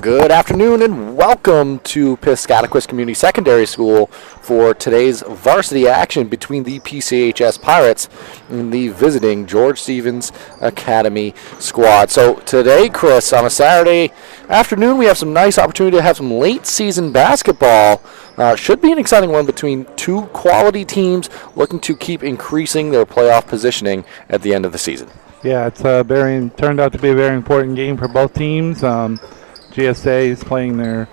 Good afternoon and welcome to Piscataquis Community Secondary School for today's varsity action between the PCHS Pirates and the visiting George Stevens Academy squad. So today, Chris, on a Saturday afternoon, we have some nice opportunity to have some late season basketball. Should be an exciting one between two quality teams looking to keep increasing their playoff positioning at the end of the season. Yeah, it's turned out to be a very important game for both teams. GSA is playing their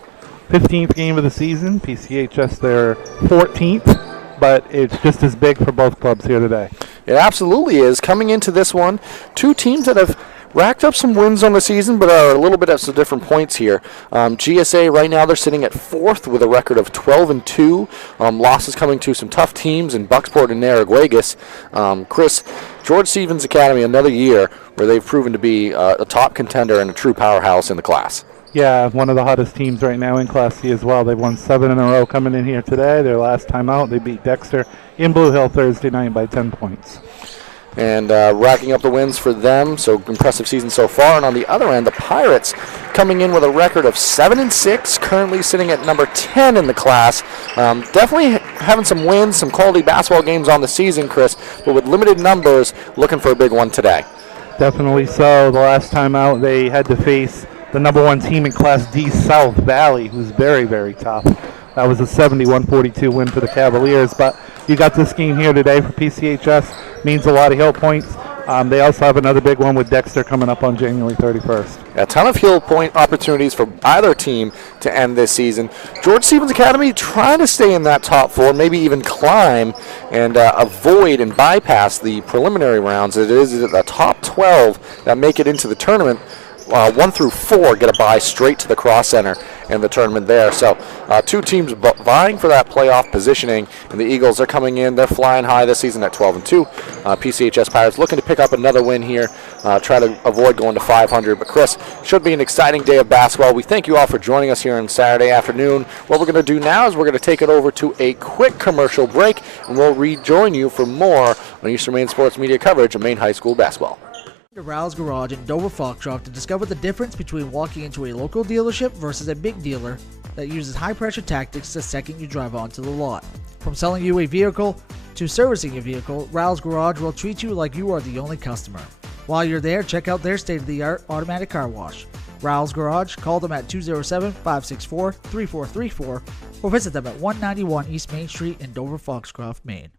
15th game of the season, PCHS their 14th, but it's just as big for both clubs here today. It absolutely is. Coming into this one, two teams that have racked up some wins on the season, but are a little bit at some different points here. GSA right now, they're sitting at 4th with a record of 12-2. Losses coming to some tough teams in Bucksport and Narraguagus. Chris, George Stevens Academy, another year where they've proven to be a top contender and a true powerhouse in the class. Yeah, one of the hottest teams right now in Class C as well. They've won 7 in a row coming in here today. Their last time out, they beat Dexter in Blue Hill Thursday night by 10 points. And racking up the wins for them, so impressive season so far. And on the other end, the Pirates coming in with a record of 7-6, currently sitting at number 10 in the class. Definitely having some wins, some quality basketball games on the season, Chris, but with limited numbers, looking for a big one today. Definitely so. The last time out, they had to face the number one team in Class D, South Valley, who's very, very tough. That was a 71-42 win for the Cavaliers. But you got this game here today for PCHS. Means a lot of hill points. They also have another big one with Dexter coming up on January 31st. A ton of hill point opportunities for either team to end this season. George Stevens Academy trying to stay in that top 4, maybe even climb and avoid and bypass the preliminary rounds. It is the top 12 that make it into the tournament. 1 through 4 get a bye straight to the Cross Center in the tournament there. So two teams vying for that playoff positioning, and the Eagles are coming in. They're flying high this season at 12-2. PCHS Pirates looking to pick up another win here, try to avoid going to 500. But Chris, should be an exciting day of basketball. We thank you all for joining us here on Saturday afternoon. What we're going to do now is we're going to take it over to a quick commercial break, and we'll rejoin you for more on Eastern Maine Sports Media coverage of Maine High School basketball. To Rouse Garage in Dover Foxcroft to discover the difference between walking into a local dealership versus a big dealer that uses high-pressure tactics the second you drive onto the lot. From selling you a vehicle to servicing a vehicle, Rouse Garage will treat you like you are the only customer. While you're there, check out their state-of-the-art automatic car wash. Rouse Garage, call them at 207-564-3434 or visit them at 191 East Main Street in Dover Foxcroft, Maine.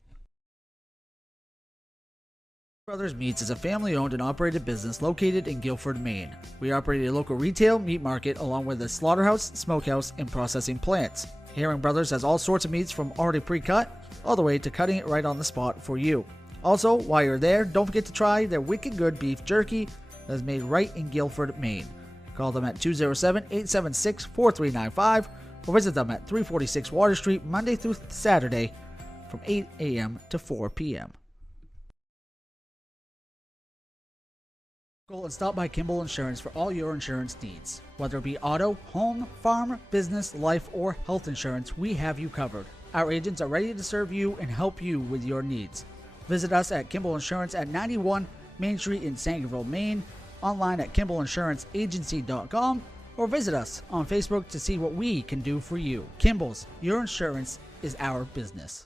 Brothers Meats is a family-owned and operated business located in Guilford, Maine. We operate a local retail meat market along with a slaughterhouse, smokehouse, and processing plants. Herring Brothers has all sorts of meats from already pre-cut all the way to cutting it right on the spot for you. Also, while you're there, don't forget to try their wicked good beef jerky that is made right in Guilford, Maine. Call them at 207-876-4395 or visit them at 346 Water Street Monday through Saturday from 8 a.m. to 4 p.m. Go and stop by Kimball Insurance for all your insurance needs. Whether it be auto, home, farm, business, life, or health insurance, we have you covered. Our agents are ready to serve you and help you with your needs. Visit us at Kimball Insurance at 91 Main Street in Sangerville, Maine, online at KimballInsuranceAgency.com, or visit us on Facebook to see what we can do for you. Kimball's, your insurance is our business.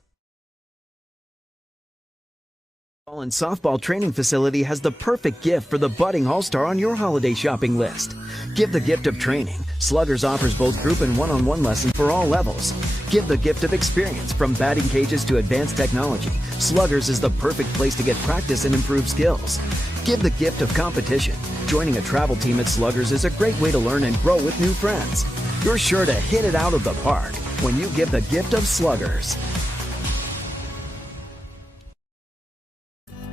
And softball training facility has the perfect gift for the budding all-star on your holiday shopping list. Give the gift of training. Sluggers offers both group and one-on-one lessons for all levels. Give the gift of experience. From batting cages to advanced technology, Sluggers is the perfect place to get practice and improve skills. Give the gift of competition. Joining a travel team at Sluggers is a great way to learn and grow with new friends. You're sure to hit it out of the park when you give the gift of Sluggers.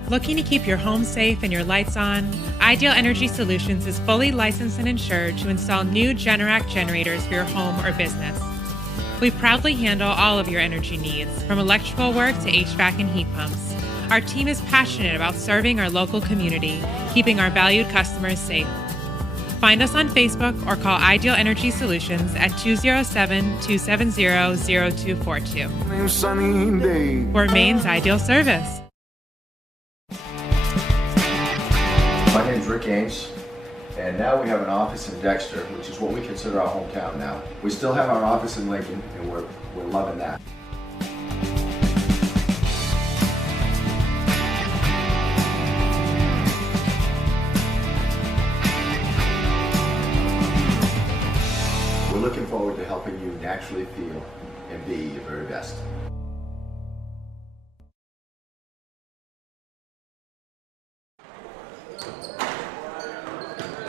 Looking to keep your home safe and your lights on? Ideal Energy Solutions is fully licensed and insured to install new Generac generators for your home or business. We proudly handle all of your energy needs, from electrical work to HVAC and heat pumps. Our team is passionate about serving our local community, keeping our valued customers safe. Find us on Facebook or call Ideal Energy Solutions at 207-270-0242. We're Maine's ideal service. My name is Rick Ames, And now we have an office in Dexter, which is what we consider our hometown now. We still have our office in Lincoln, and we're loving that. We're looking forward to helping you naturally feel and be your very best.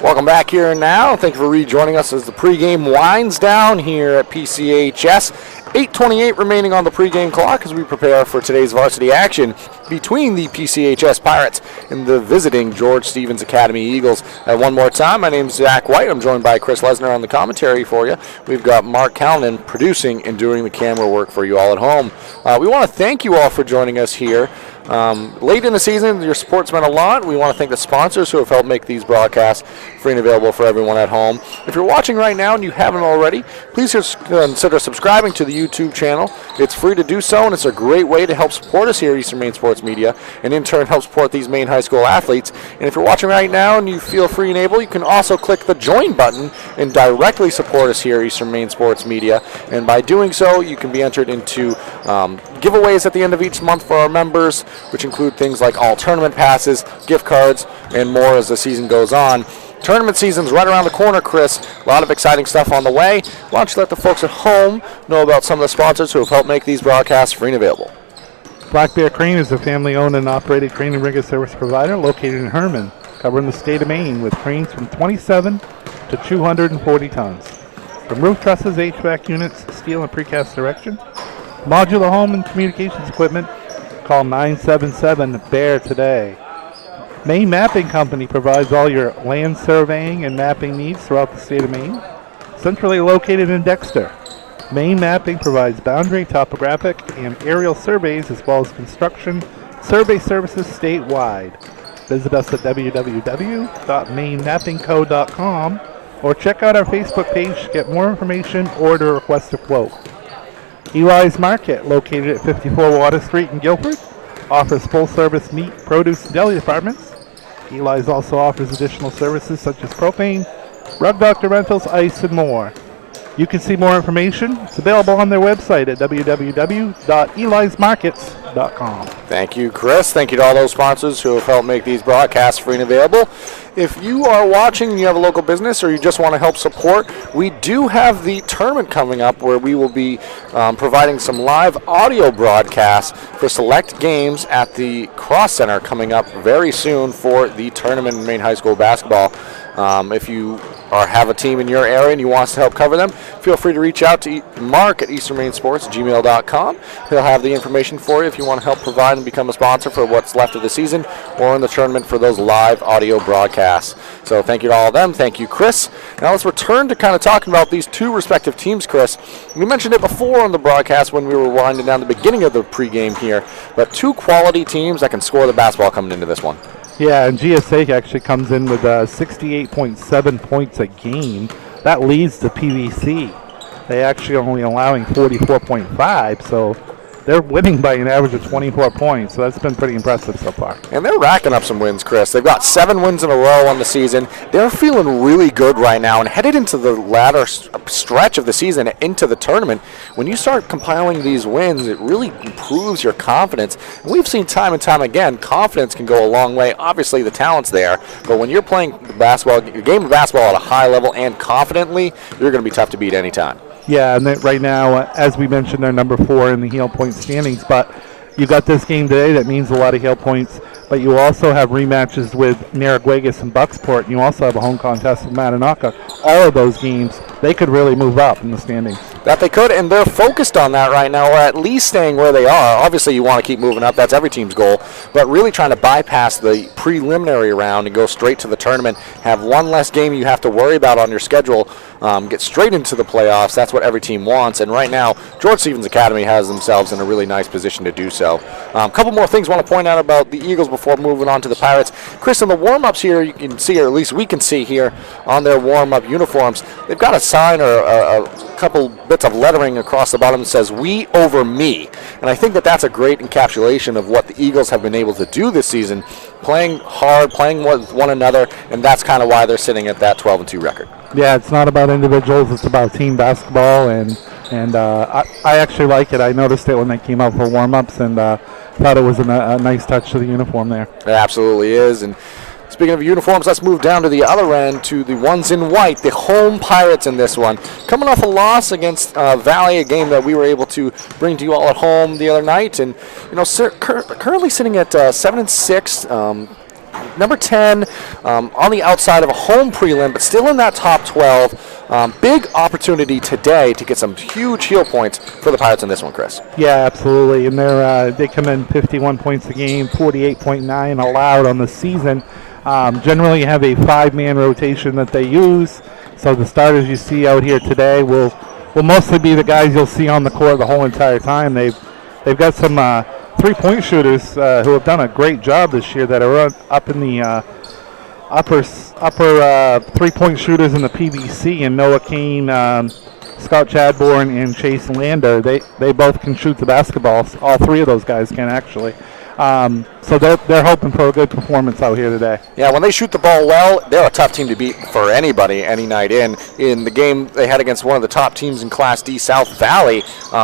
Welcome back here now. Thank you for rejoining us as the pregame winds down here at PCHS. 8:28 remaining on the pregame clock as we prepare for today's varsity action between the PCHS Pirates and the visiting George Stevens Academy Eagles. One more time, my name's Zach White. I'm joined by Chris Lesnar on the commentary for you. We've got Mark Callanan producing and doing the camera work for you all at home. We want to thank you all for joining us here. Late in the season, your support's meant a lot. We want to thank the sponsors who have helped make these broadcasts free and available for everyone at home. If you're watching right now and you haven't already, please consider subscribing to the YouTube channel. It's free to do so, and it's a great way to help support us here at Eastern Maine Sports Media, and in turn help support these Maine high school athletes. And if you're watching right now and you feel free and able, you can also click the join button and directly support us here at Eastern Maine Sports Media. And by doing so, you can be entered into giveaways at the end of each month for our members, which include things like all tournament passes, gift cards, and more as the season goes on. Tournament season's right around the corner, Chris. A lot of exciting stuff on the way. Why don't you let the folks at home know about some of the sponsors who have helped make these broadcasts free and available. Black Bear Crane is a family-owned and operated crane and rigger service provider located in Herman, covering the state of Maine with cranes from 27 to 240 tons. From roof trusses, HVAC units, steel and precast erection, modular home and communications equipment, call 977-BEAR today. Maine Mapping Company provides all your land surveying and mapping needs throughout the state of Maine. Centrally located in Dexter, Maine Mapping provides boundary, topographic, and aerial surveys as well as construction survey services statewide. Visit us at www.mainemappingco.com or check out our Facebook page to get more information or to request a quote. Eli's Market, located at 54 Water Street in Guilford, offers full-service meat, produce, and deli departments. Eli's also offers additional services such as propane, rug doctor rentals, ice, and more. You can see more information. It's available on their website at www.elismarkets.com. Thank you, Chris. Thank you to all those sponsors who have helped make these broadcasts free and available. If you are watching and you have a local business or you just want to help support, we do have the tournament coming up where we will be providing some live audio broadcasts for select games at the Cross Center coming up very soon for the tournament in Maine High School basketball. If you have a team in your area and you want us to help cover them, feel free to reach out to Mark at easternmainsports@gmail.com. He'll have the information for you if you want to help provide and become a sponsor for what's left of the season or in the tournament for those live audio broadcasts. So thank you to all of them. Thank you, Chris. Now let's return to kind of talking about these two respective teams, Chris. We mentioned it before on the broadcast when we were winding down the beginning of the pregame here, but two quality teams that can score the basketball coming into this one. Yeah, and GSA actually comes in with 68.7 points a game. That leads the PVC. They actually only allowing 44.5, so they're winning by an average of 24 points, so that's been pretty impressive so far. And they're racking up some wins, Chris. They've got 7 wins in a row on the season. They're feeling really good right now, and headed into the latter stretch of the season, into the tournament, when you start compiling these wins, it really improves your confidence. And we've seen time and time again, confidence can go a long way. Obviously, the talent's there, but when you're playing basketball, your game of basketball at a high level and confidently, you're going to be tough to beat anytime. Yeah, and right now, as we mentioned, they're number 4 in the heel point standings, but you got this game today that means a lot of heel points, but you also have rematches with Narragansett and Bucksport, and you also have a home contest with Mattanock. All of those games, they could really move up in the standings. That they could, and they're focused on that right now, or at least staying where they are. Obviously, you want to keep moving up. That's every team's goal. But really trying to bypass the preliminary round and go straight to the tournament, have one less game you have to worry about on your schedule, get straight into the playoffs. That's what every team wants. And right now, George Stevens Academy has themselves in a really nice position to do so. A couple more things I want to point out about the Eagles before moving on to the Pirates. Chris, in the warm-ups here, you can see, or at least we can see here on their warm-up uniforms, they've got a sign or a couple bits of lettering across the bottom that says "We over me," and I think that that's a great encapsulation of what the Eagles have been able to do this season, playing hard, playing with one another, and that's kind of why they're sitting at that 12-2 record. Yeah, it's not about individuals; it's about team basketball, and I actually like it. I noticed it when they came out for warm-ups, and thought it was a nice touch to the uniform there. It absolutely is. And speaking of uniforms, let's move down to the other end to the ones in white, the home Pirates in this one. Coming off a loss against Valley, a game that we were able to bring to you all at home the other night. And, currently sitting at 7-6, number 10 on the outside of a home prelim, but still in that top 12. Big opportunity today to get some huge heel points for the Pirates in this one, Chris. Yeah, absolutely. And they come in 51 points a game, 48.9 allowed on the season. Generally have a 5-man rotation that they use. So the starters you see out here today will mostly be the guys you'll see on the court the whole entire time. They've got some 3-point shooters who have done a great job this year that are up in the upper 3-point shooters in the PBC, and Noah Kane, Scott Chadbourne, and Chase Lander. They both can shoot the basketball. All three of those guys can actually. So they're hoping for a good performance out here today. Yeah, when they shoot the ball well, they're a tough team to beat for anybody any night in. In the game they had against one of the top teams in Class D, South Valley,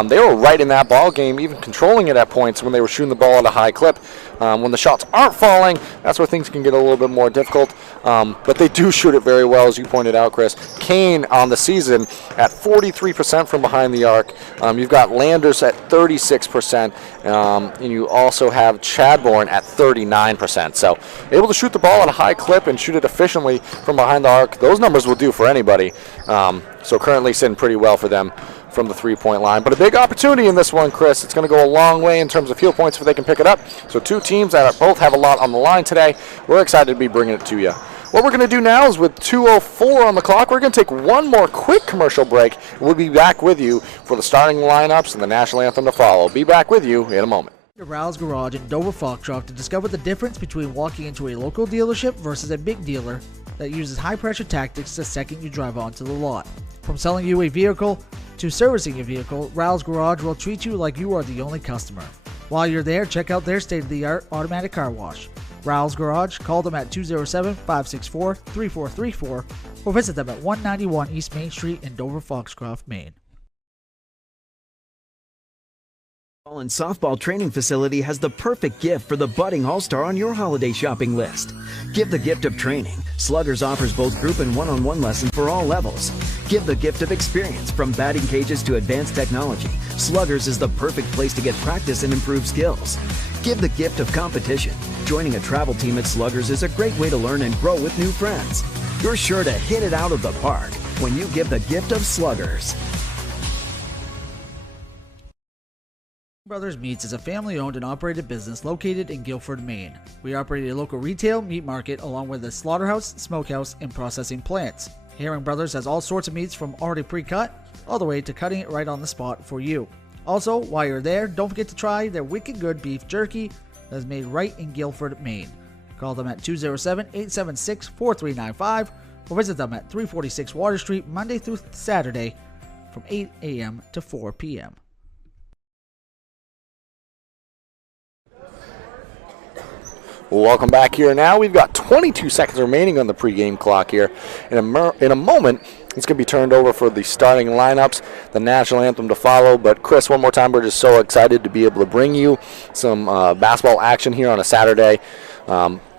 they were right in that ball game, even controlling it at points when they were shooting the ball at a high clip. When the shots aren't falling, that's where things can get a little bit more difficult. But they do shoot it very well, as you pointed out, Chris. Kane on the season at 43% from behind the arc. You've got Landers at 36%, and you also have Chadbourne at 39%. So able to shoot the ball at a high clip and shoot it efficiently from behind the arc. Those numbers will do for anybody. So currently sitting pretty well for them from the 3-point line. But a big opportunity in this one, Chris. It's going to go a long way in terms of field points if they can pick it up. So two teams that both have a lot on the line today. We're excited to be bringing it to you. What we're going to do now is with 2:04 on the clock, we're going to take one more quick commercial break. We'll be back with you for the starting lineups and the national anthem to follow. Be back with you in a moment. Rouse Garage in Dover Foxcroft to discover the difference between walking into a local dealership versus a big dealer that uses high-pressure tactics the second you drive onto the lot. From selling you a vehicle to servicing your vehicle, Rouse Garage will treat you like you are the only customer. While you're there, check out their state-of-the-art automatic car wash. Rouse Garage, call them at 207-564-3434 or visit them at 191 East Main Street in Dover Foxcroft, Maine. And softball training facility has the perfect gift for the budding all-star on your holiday shopping list. Give the gift of training. Sluggers offers both group and one-on-one lessons for all levels. Give the gift of experience. From batting cages to advanced technology, Sluggers is the perfect place to get practice and improve skills. Give the gift of competition. Joining a travel team at Sluggers is a great way to learn and grow with new friends. You're sure to hit it out of the park when you give the gift of Sluggers. Brothers Meats is a family-owned and operated business located in Guilford, Maine. We operate a local retail meat market along with a slaughterhouse, smokehouse, and processing plants. Herring Brothers has all sorts of meats from already pre-cut all the way to cutting it right on the spot for you. Also, while you're there, don't forget to try their wicked good beef jerky that is made right in Guilford, Maine. Call them at 207-876-4395 or visit them at 346 Water Street Monday through Saturday from 8 a.m. to 4 p.m. Welcome back here now. We've got 22 seconds remaining on the pregame clock here. In a moment, it's going to be turned over for the starting lineups, the national anthem to follow. But, Chris, one more time, we're just so excited to be able to bring you some basketball action here on a Saturday.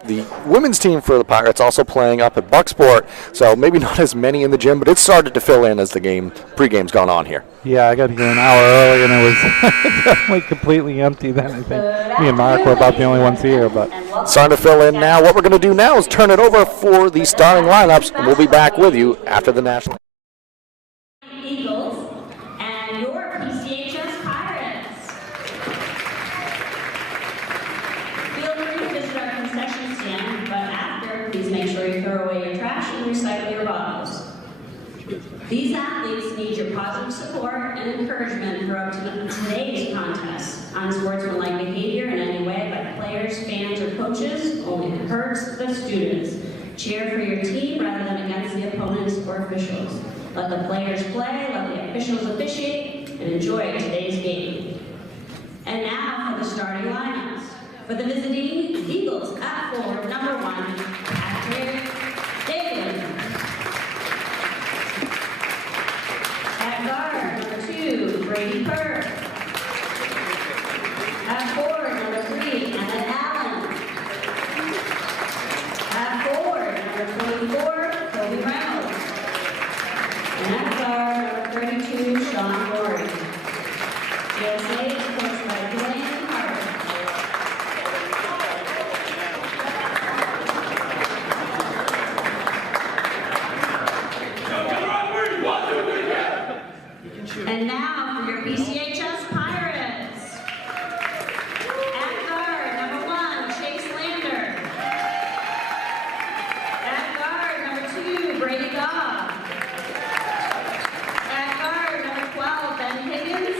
The women's team for the Pirates also playing up at Bucksport, so maybe not as many in the gym, but it started to fill in as the pregame's gone on here. Yeah, I got here an hour early, and it was definitely completely empty then. I think me and Mark were about the only ones here. But starting to fill in now. What we're going to do now is turn it over for the starting lineups, and we'll be back with you after the national. Eagles and your PCHS Pirates. Feel free to visit our concession stand, but after, please make sure you throw away your trash and recycle your bottles. These athletes need your positive support and encouragement throughout today's contest. Unsportsmanlike behavior in any way by players, fans, or coaches only hurts the students. Cheer for your team rather than against the opponents or officials. Let the players play, let the officials officiate, and enjoy today's game. And now for the starting lineups. For the visiting Eagles at forward, number 1, Patrick David. At guard, number 2, Brady Purr. At forward, number 3, Emmett Allen. At forward, number 24, Kobe Reynolds. And at guard, number 32, Sean Morey. USA is coached by Dwayne Carter. And now for your PCHS Pirates. At guard, number 1, Chase Lander. At guard, number 2, Brady Gobb. At guard, number 12, Ben Higgins.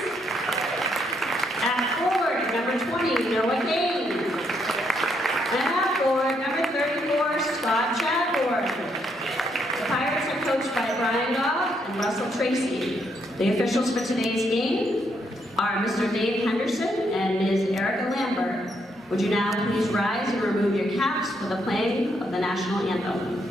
At forward, number 20, Noah Kane. And at forward, number 34, Scott Chadbourne. The Pirates are coached by Brian Gobb and Russell Tracy. The officials for today's game are Mr. Dave Henderson and Ms. Erica Lambert. Would you now please rise and remove your caps for the playing of the national anthem?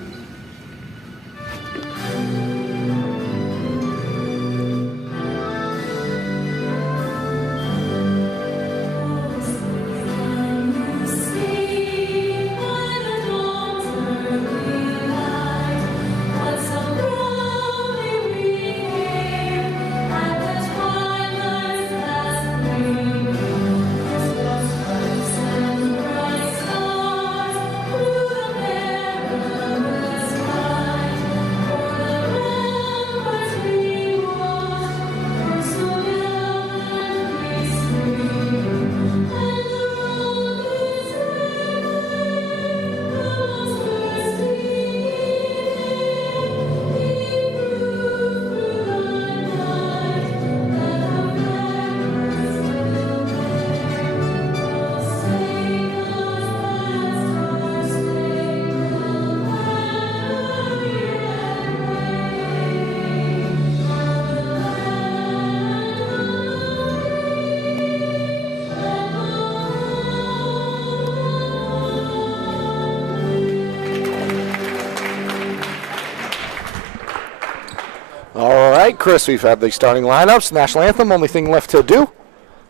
Chris, we've had the starting lineups, national anthem. Only thing left to do,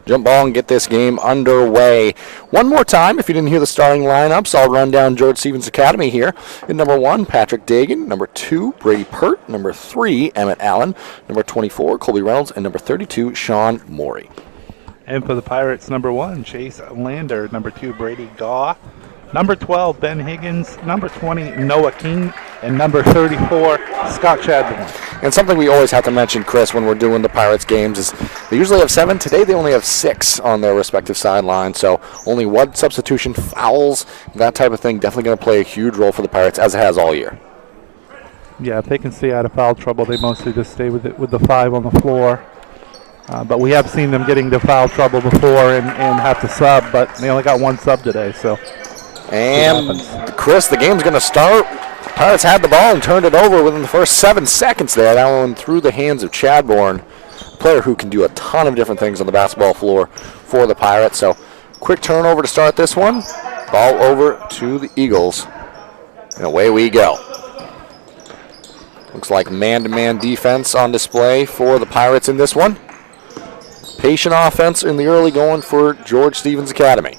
jump ball and get this game underway. One more time, if you didn't hear the starting lineups, I'll run down George Stevens Academy here. In number 1, Patrick Dagan. Number 2, Brady Pert. Number 3, Emmett Allen. Number 24, Colby Reynolds. And number 32, Sean Morey. And for the Pirates, number 1, Chase Lander. Number 2, Brady Gaw. Number 12, Ben Higgins. Number 20, Noah King. And number 34, Scott Chadbourne. And something we always have to mention, Chris, when we're doing the Pirates games is they usually have 7. Today they only have 6 on their respective sidelines. So only 1 substitution, fouls, that type of thing. Definitely going to play a huge role for the Pirates, as it has all year. Yeah, if they can stay out of foul trouble, they mostly just stay with it with the 5 on the floor. But we have seen them getting to foul trouble before and have to sub, but they only got 1 sub today. So. And Chris, the game's going to start. Pirates had the ball and turned it over within the first 7 seconds there. That one through the hands of Chadbourne, a player who can do a ton of different things on the basketball floor for the Pirates. So quick turnover to start this one. Ball over to the Eagles. And away we go. Looks like man-to-man defense on display for the Pirates in this one. Patient offense in the early going for George Stevens Academy.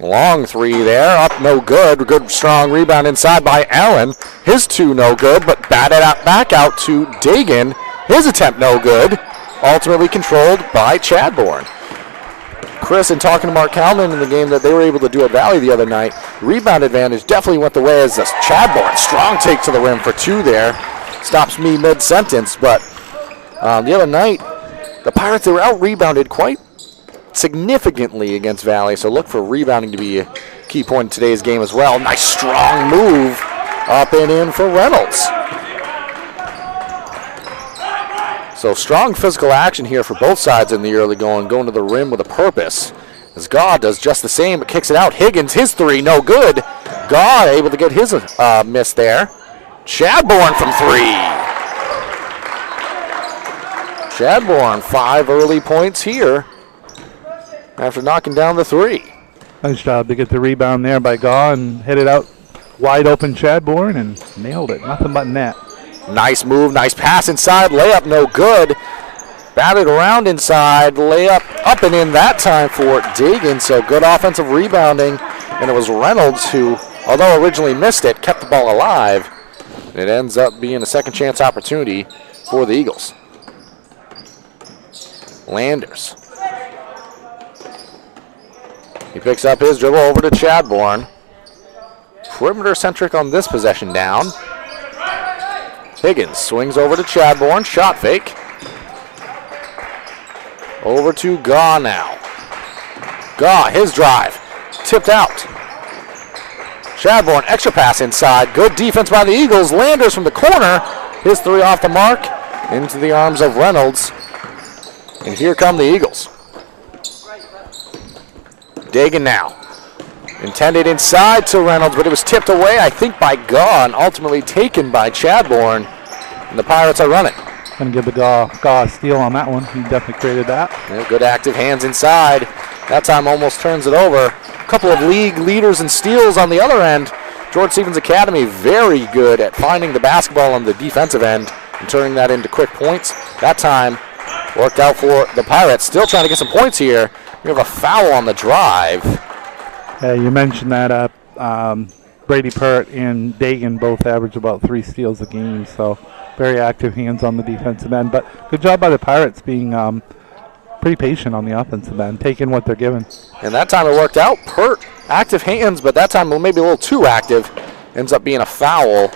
Long 3 there, up no good. Good strong rebound inside by Allen. His 2 no good, but batted out back out to Dagan. His attempt no good. Ultimately controlled by Chadbourne. Chris, in talking to Mark Kalman in the game that they were able to do at Valley the other night, rebound advantage definitely went the way as this Chadbourne. Strong take to the rim for 2 there. Stops me mid-sentence, but the other night, the Pirates, they were out-rebounded quite significantly against Valley, so look for rebounding to be a key point in today's game as well. Nice strong move up and in for Reynolds. So strong physical action here for both sides in the early going to the rim with a purpose. As Gaw does just the same, but kicks it out. Higgins, his 3, no good. Gaw able to get his miss there. Chadbourne from 3. Chadbourne, 5 early points here after knocking down the 3. Nice job to get the rebound there by Gaw and hit it out wide open Chadbourne and nailed it. Nothing but net. Nice move, nice pass inside, layup no good. Batted around inside, layup up and in that time for Dagan, so good offensive rebounding. And it was Reynolds who, although originally missed it, kept the ball alive. It ends up being a second chance opportunity for the Eagles. Landers. He picks up his dribble over to Chadbourne. Perimeter centric on this possession down. Higgins swings over to Chadbourne, shot fake. Over to Gaw now. Gaw, his drive, tipped out. Chadbourne, extra pass inside. Good defense by the Eagles. Landers from the corner. His 3 off the mark. Into the arms of Reynolds. And here come the Eagles. Dagan now. Intended inside to Reynolds, but it was tipped away, I think, by Gaw and ultimately taken by Chadbourne. And the Pirates are running. Going to give the Gaw a steal on that one. He definitely created that. Yeah, good active hands inside. That time almost turns it over. A couple of league leaders and steals on the other end. George Stevens Academy very good at finding the basketball on the defensive end and turning that into quick points. That time worked out for the Pirates. Still trying to get some points here. We have a foul on the drive. You mentioned that Brady Pert and Dagan both average about 3 steals a game, so very active hands on the defensive end. But good job by the Pirates being pretty patient on the offensive end, taking what they're given. And that time it worked out. Pert, active hands, but that time maybe a little too active. Ends up being a foul.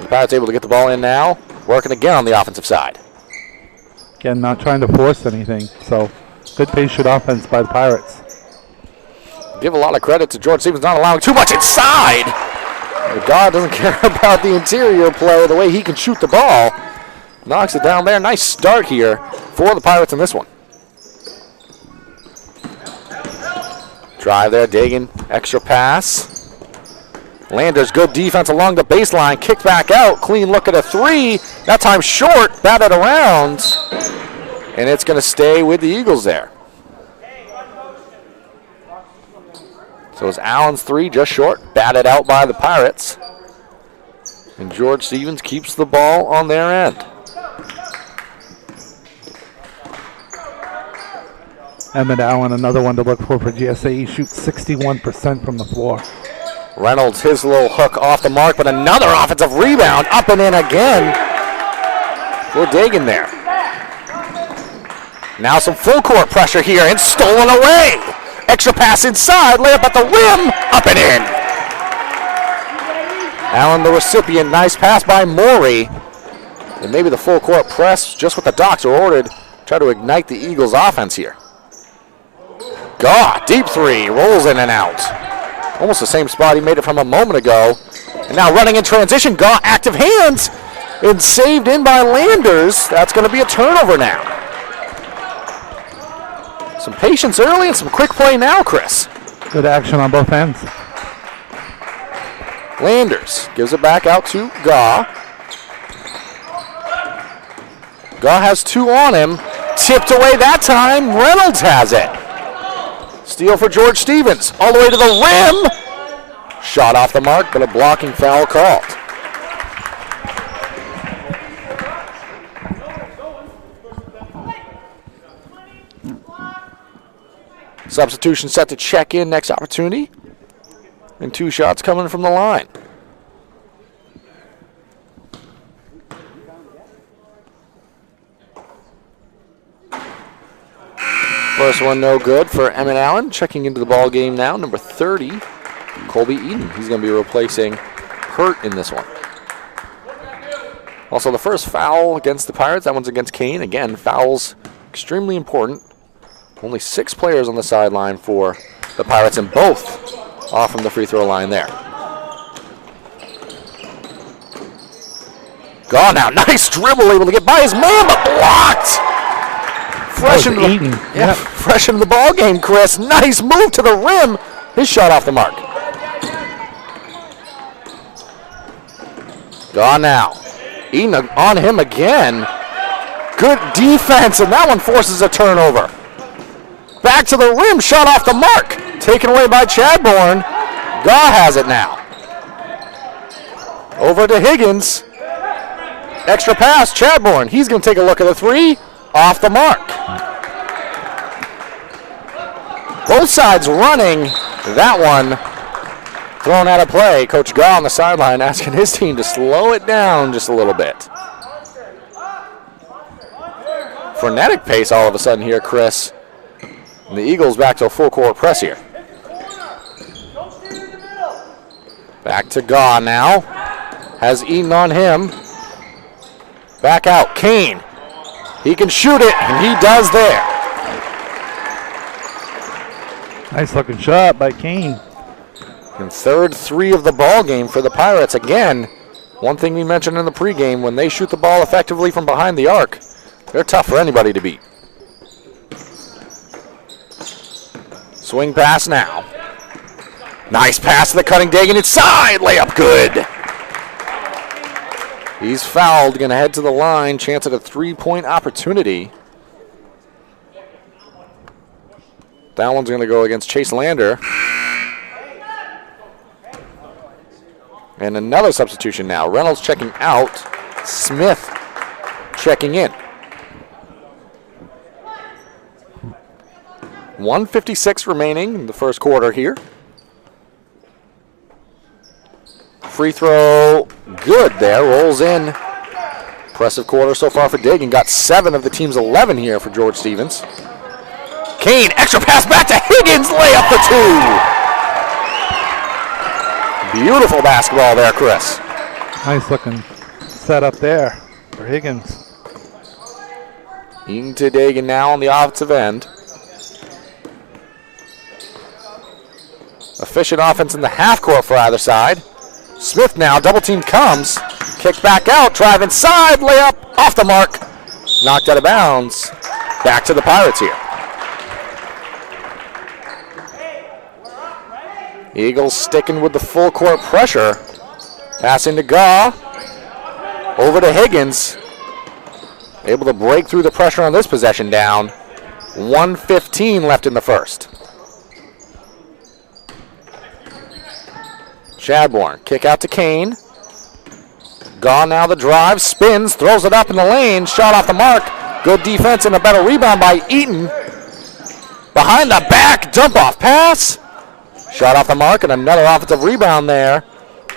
The Pirates able to get the ball in now, working again on the offensive side. Again, not trying to force anything, so good patient offense by the Pirates. Give a lot of credit to George Stevens not allowing too much inside. But God doesn't care about the interior play, the way he can shoot the ball. Knocks it down there. Nice start here for the Pirates in this one. Drive there, Dagan, extra pass. Landers, good defense along the baseline, kicked back out, clean look at a 3. That time short, batted around, and it's going to stay with the Eagles there. So it's Allen's 3 just short, batted out by the Pirates. And George Stevens keeps the ball on their end. Emmett Allen, another one to look for GSA. He shoots 61% from the floor. Reynolds, his little hook off the mark, but another offensive rebound, up and in again for Dagan there. Now some full court pressure here, and stolen away. Extra pass inside, layup at the rim, up and in. Allen the recipient, nice pass by Morey. And maybe the full court press, just what the Docs are ordered, try to ignite the Eagles offense here. Gaw, deep 3, rolls in and out. Almost the same spot he made it from a moment ago. And now running in transition, Gaw, active hands, and saved in by Landers. That's going to be a turnover now. Some patience early and some quick play now, Chris. Good action on both ends. Landers gives it back out to Gaw. Gaw has 2 on him. Tipped away that time. Reynolds has it. Steal for George Stevens. All the way to the rim. Shot off the mark, but a blocking foul called. Substitution set to check in next opportunity. And 2 shots coming from the line. First one no good for Emmett Allen. Checking into the ball game now, number 30, Colby Eden. He's going to be replacing Hurt in this one. Also, the first foul against the Pirates, that one's against Kane. Again, fouls extremely important. Only 6 players on the sideline for the Pirates, and both off from the free throw line there. Gone now. Nice dribble, able to get by his man, but blocked. Fresh into fresh into the ball game, Chris. Nice move to the rim. His shot off the mark. Gone now. Eaton on him again. Good defense, and that one forces a turnover. Back to the rim, shot off the mark. Taken away by Chadbourne. Gaw has it now. Over to Higgins. Extra pass, Chadbourne. He's going to take a look at the three. Off the mark. Both sides running. That one thrown out of play. Coach Gaw on the sideline asking his team to slow it down just a little bit. Frenetic pace all of a sudden here, Chris. And the Eagles back to a full court press here. Back to Gaw now. Has Eaton on him. Back out, Kane. He can shoot it, and he does there. Nice looking shot by Kane. And third three of the ball game for the Pirates. Again, one thing we mentioned in the pregame, when they shoot the ball effectively from behind the arc, they're tough for anybody to beat. Swing pass now. Nice pass to the cutting Dagan inside. Layup good. He's fouled, going to head to the line. Chance at a three-point opportunity. That one's going to go against Chase Lander. And another substitution now. Reynolds checking out. Smith checking in. 1:56 remaining in the first quarter here. Free throw, good there, rolls in. Impressive quarter so far for Dagan. Got 7 of the team's 11 here for George Stevens. Kane, extra pass back to Higgins, layup for 2. Beautiful basketball there, Chris. Nice looking setup there for Higgins. Eaton to Dagan now on the offensive end. Efficient offense in the half court for either side. Smith now, double team comes, kicked back out, drive inside, layup, off the mark, knocked out of bounds. Back to the Pirates here. Eagles sticking with the full court pressure. Passing to Gaw, over to Higgins. Able to break through the pressure on this possession down. 1:15 left in the first. Chadbourne, kick out to Kane. Gaw now the drive, spins, throws it up in the lane, shot off the mark. Good defense and a better rebound by Eaton. Behind the back, dump off pass. Shot off the mark and another offensive rebound there.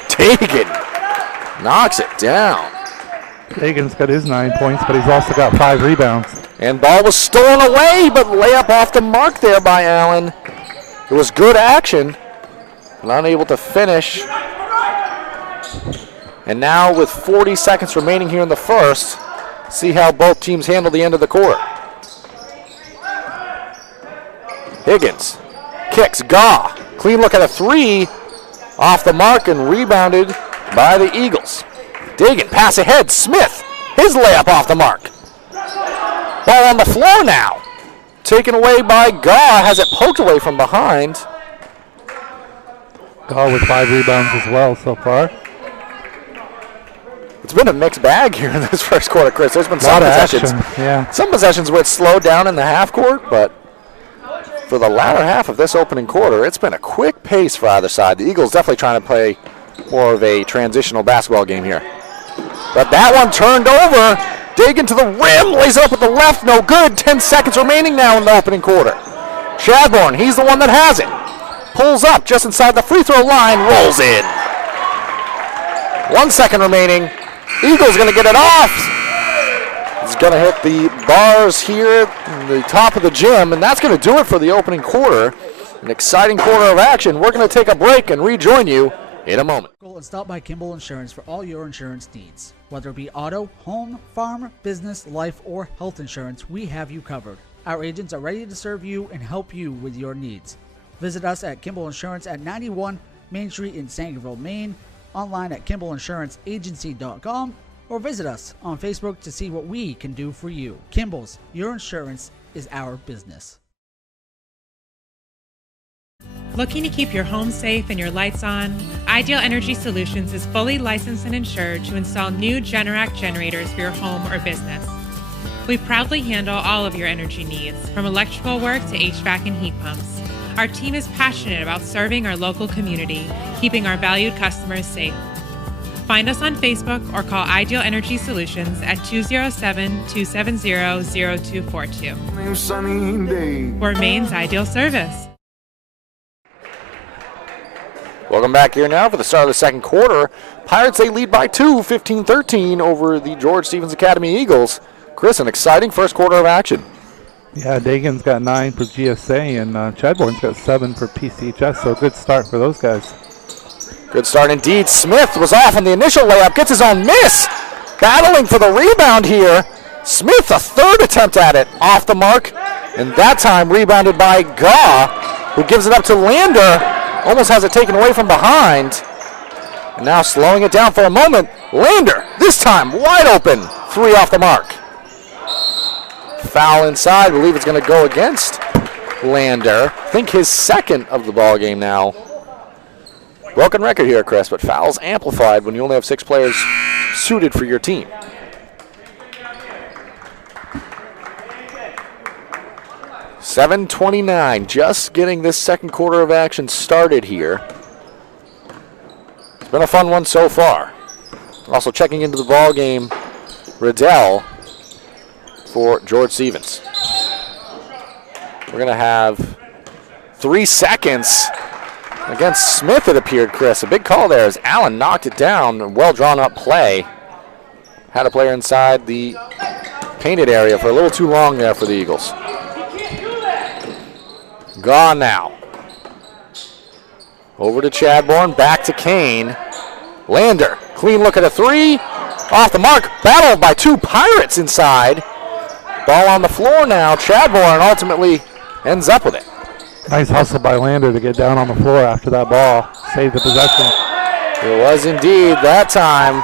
Dagan knocks it down. Dagan's got his 9 points, but he's also got 5 rebounds. And ball was stolen away, but layup off the mark there by Allen. It was good action. Unable to finish. And now with 40 seconds remaining here in the first, see how both teams handle the end of the quarter. Higgins kicks, Gaw. Clean look at a three. Off the mark and rebounded by the Eagles. Dagan, pass ahead, Smith. His layup off the mark. Ball on the floor now. Taken away by Gaw, has it poked away from behind. Gaw with 5 rebounds as well so far. It's been a mixed bag here in this first quarter, Chris. There's been some possessions. Yeah. Some possessions where it's slowed down in the half court, but for the latter half of this opening quarter, it's been a quick pace for either side. The Eagles definitely trying to play more of a transitional basketball game here. But that one turned over. Dagan to the rim, lays it up with the left, no good. 10 seconds remaining now in the opening quarter. Chadbourne, he's the one that has it. Pulls up just inside the free throw line, rolls in. 1 second remaining. Eagles going to get it off. He's going to hit the bars here in the top of the gym, and that's going to do it for the opening quarter. An exciting quarter of action. We're going to take a break and rejoin you in a moment. And stop by Kimball Insurance for all your insurance needs. Whether it be auto, home, farm, business, life, or health insurance, we have you covered. Our agents are ready to serve you and help you with your needs. Visit us at Kimball Insurance at 91 Main Street in Sangerville, Maine, online at KimballInsuranceAgency.com, or visit us on Facebook to see what we can do for you. Kimball's, your insurance is our business. Looking to keep your home safe and your lights on? Ideal Energy Solutions is fully licensed and insured to install new Generac generators for your home or business. We proudly handle all of your energy needs, from electrical work to HVAC and heat pumps. Our team is passionate about serving our local community, keeping our valued customers safe. Find us on Facebook or call Ideal Energy Solutions at 207-270-0242. For Maine's Ideal Service. Welcome back here now for the start of the second quarter. Pirates, they lead by 2, 15-13 over the George Stevens Academy Eagles. Chris, an exciting first quarter of action. Yeah, Dagan's got 9 for GSA, and Chadbourne's got 7 for PCHS, so a good start for those guys. Good start indeed. Smith was off on the initial layup, gets his own miss. Battling for the rebound here. Smith, a third attempt at it, off the mark, and that time rebounded by Gaw, who gives it up to Lander. Almost has it taken away from behind. And now slowing it down for a moment. Lander, this time wide open. 3 off the mark. Foul inside. I believe it's going to go against Lander. I think his second of the ball game now. Broken record here, Chris, but fouls amplified when you only have 6 players suited for your team. .7:29, just getting this second quarter of action started here. It's been a fun one so far. Also checking into the ball game, Riddell for George Stevens. We're going to have 3 seconds against Smith, it appeared, Chris. A big call there as Allen knocked it down. A well drawn up play. Had a player inside the painted area for a little too long there for the Eagles. Gone now. Over to Chadbourne, back to Kane. Lander, clean look at a 3. Off the mark, battled by 2 Pirates inside. Ball on the floor now. Chadbourne ultimately ends up with it. Nice hustle by Lander to get down on the floor after that ball. Save the possession. It was indeed that time.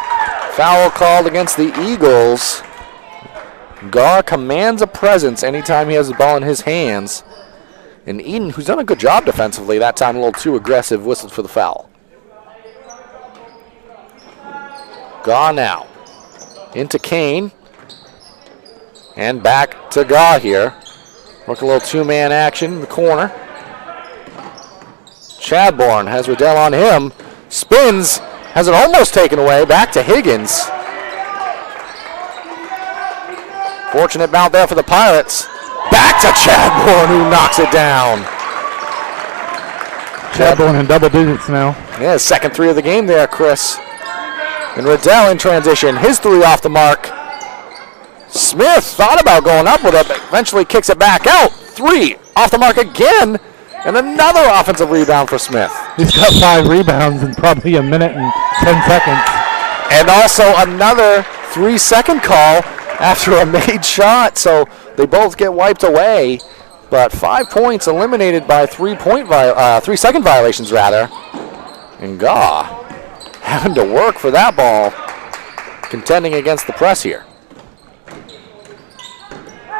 Foul called against the Eagles. Gar commands a presence anytime he has the ball in his hands. And Eden, who's done a good job defensively, that time a little too aggressive, whistled for the foul. Gaw now. Into Kane. And back to Gaw here. Work a little 2-man action in the corner. Chadbourne has Riddell on him. Spins. Has it almost taken away. Back to Higgins. Fortunate bout there for the Pirates. Back to Chadbourne, who knocks it down. Chadbourne in double digits now. Yeah, second 3 of the game there, Chris. And Riddell in transition. His 3 off the mark. Smith thought about going up with it, but eventually kicks it back out. 3 off the mark again. And another offensive rebound for Smith. He's got 5 rebounds in probably a minute and 10 seconds. And also another 3-second call after a made shot. So they both get wiped away. But 5 points eliminated by 3-second violations, rather. And Gaw having to work for that ball, contending against the press here.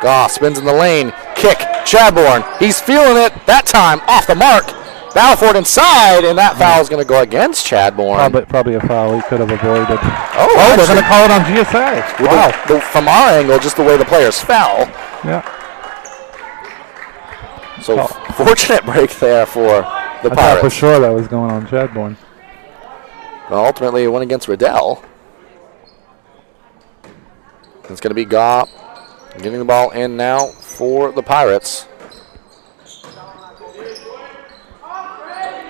Gaw spins in the lane. Kick. Chadbourne. He's feeling it. That time off the mark. Balfour inside, and that foul is going to go against Chadbourne. Probably a foul he could have avoided. Oh, they're going to call it on GSA. Wow. From our angle, just the way the players fell. Yeah. So fortunate break there for the Pirates. I thought for sure that was going on Chadbourne. Well, ultimately, it went against Riddell. It's going to be Gaw getting the ball in now for the Pirates.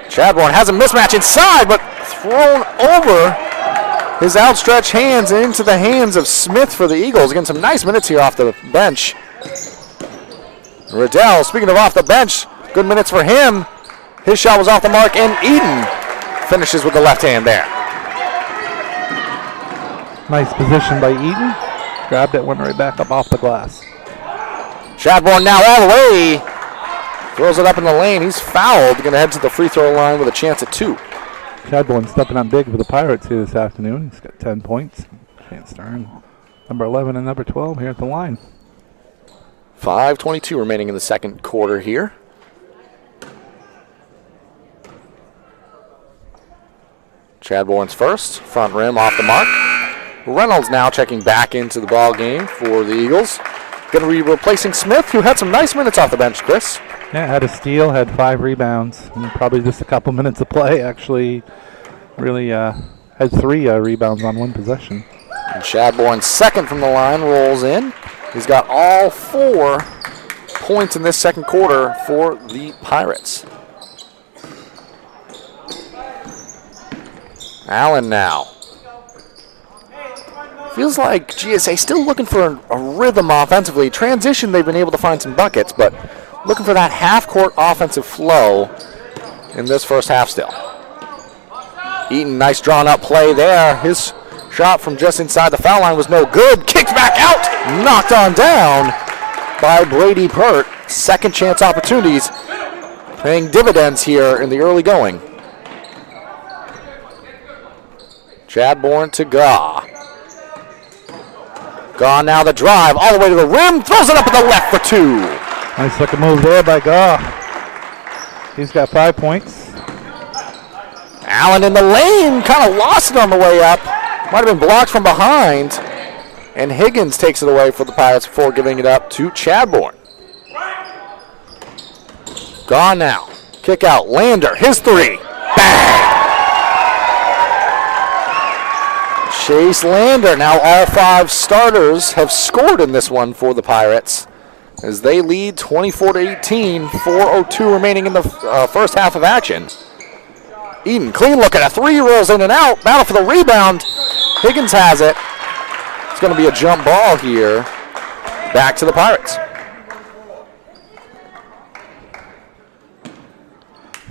Chadbourne has a mismatch inside, but thrown over his outstretched hands and into the hands of Smith for the Eagles. Getting some nice minutes here off the bench. Riddell, speaking of off the bench, good minutes for him. His shot was off the mark, and Eden finishes with the left hand there. Nice position by Eden. Grabbed it, went right back up off the glass. Chadbourne now all the way. Throws it up in the lane. He's fouled. Going to head to the free throw line with a chance at 2. Chadbourne stepping up big for the Pirates here this afternoon. He's got 10 points. Chance to earn number 11 and number 12 here at the line. 5:22 remaining in the second quarter here. Chadbourne's first, front rim off the mark. Reynolds now checking back into the ball game for the Eagles. Going to be replacing Smith, who had some nice minutes off the bench, Chris. Yeah, had a steal, had 5 rebounds, and probably just a couple minutes of play. Actually, really had 3 rebounds on 1 possession. And Chadbourne, second from the line, rolls in. He's got all 4 points in this second quarter for the Pirates. Allen now. Feels like GSA still looking for a rhythm offensively. Transition, they've been able to find some buckets, but looking for that half-court offensive flow in this first half still. Eaton, nice drawn-up play there. His shot from just inside the foul line was no good. Kicked back out, knocked on down by Brady Pert. Second chance opportunities paying dividends here in the early going. Chadbourne to Gaw. Gaw now the drive all the way to the rim, throws it up at the left for 2. Nice looking move there by Gaw. He's got 5 points. Allen in the lane, kind of lost it on the way up. Might have been blocked from behind. And Higgins takes it away for the Pirates before giving it up to Chadbourne. Gaw now. Kick out. Lander, his 3. Bang! Chase Lander. Now all 5 starters have scored in this one for the Pirates as they lead 24-18, 4:02 remaining in the first half of action. Eden, clean look at a 3, rolls in and out. Battle for the rebound. Higgins has it. It's going to be a jump ball here. Back to the Pirates.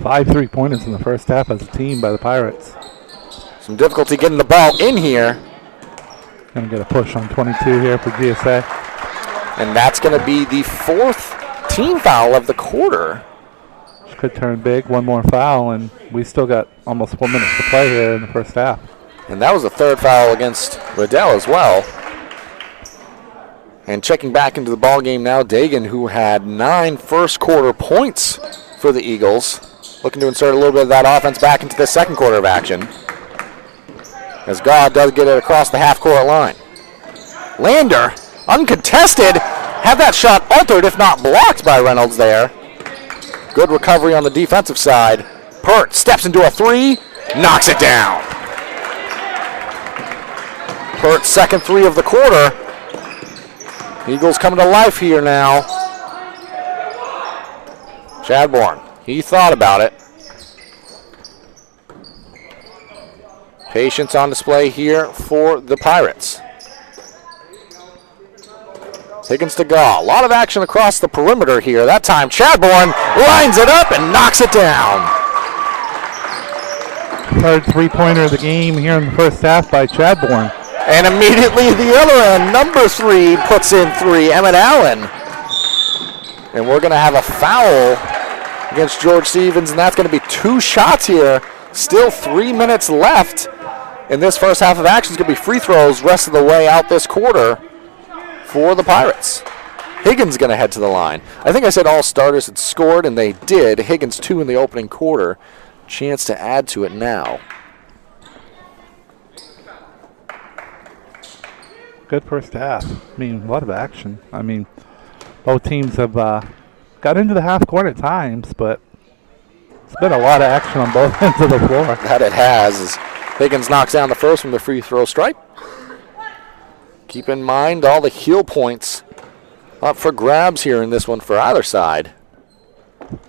5 3-pointers in the first half as a team by the Pirates. Some difficulty getting the ball in here. Going to get a push on 22 here for GSA. And that's going to be the 4th team foul of the quarter. Which could turn big. 1 more foul, and we still got almost 4 minutes to play here in the first half. And that was the 3rd foul against Riddell as well. And checking back into the ball game now, Dagan, who had 9 first quarter points for the Eagles, looking to insert a little bit of that offense back into the second quarter of action. As God does get it across the half-court line. Lander, uncontested, had that shot altered, if not blocked by Reynolds there. Good recovery on the defensive side. Pert steps into a 3, knocks it down. Pert's second 3 of the quarter. Eagles coming to life here now. Chadbourne, he thought about it. Patience on display here for the Pirates. Higgins to Gaw. A lot of action across the perimeter here. That time Chadbourne lines it up and knocks it down. 3rd 3-pointer of the game here in the first half by Chadbourne. And immediately the other end, number 3 puts in 3, Emmett Allen. And we're going to have a foul against George Stevens, and that's going to be 2 shots here. Still 3 minutes left in this first half of action. It's going to be free throws rest of the way out this quarter for the Pirates. Higgins going to head to the line. I think I said all starters had scored, and they did. Higgins 2 in the opening quarter. Chance to add to it now. Good first half. I mean, a lot of action. I mean, both teams have got into the half court at times, but it's been a lot of action on both ends of the floor. That it has. As Higgins knocks down the first from the free throw stripe. Keep in mind all the heel points up for grabs here in this one for either side.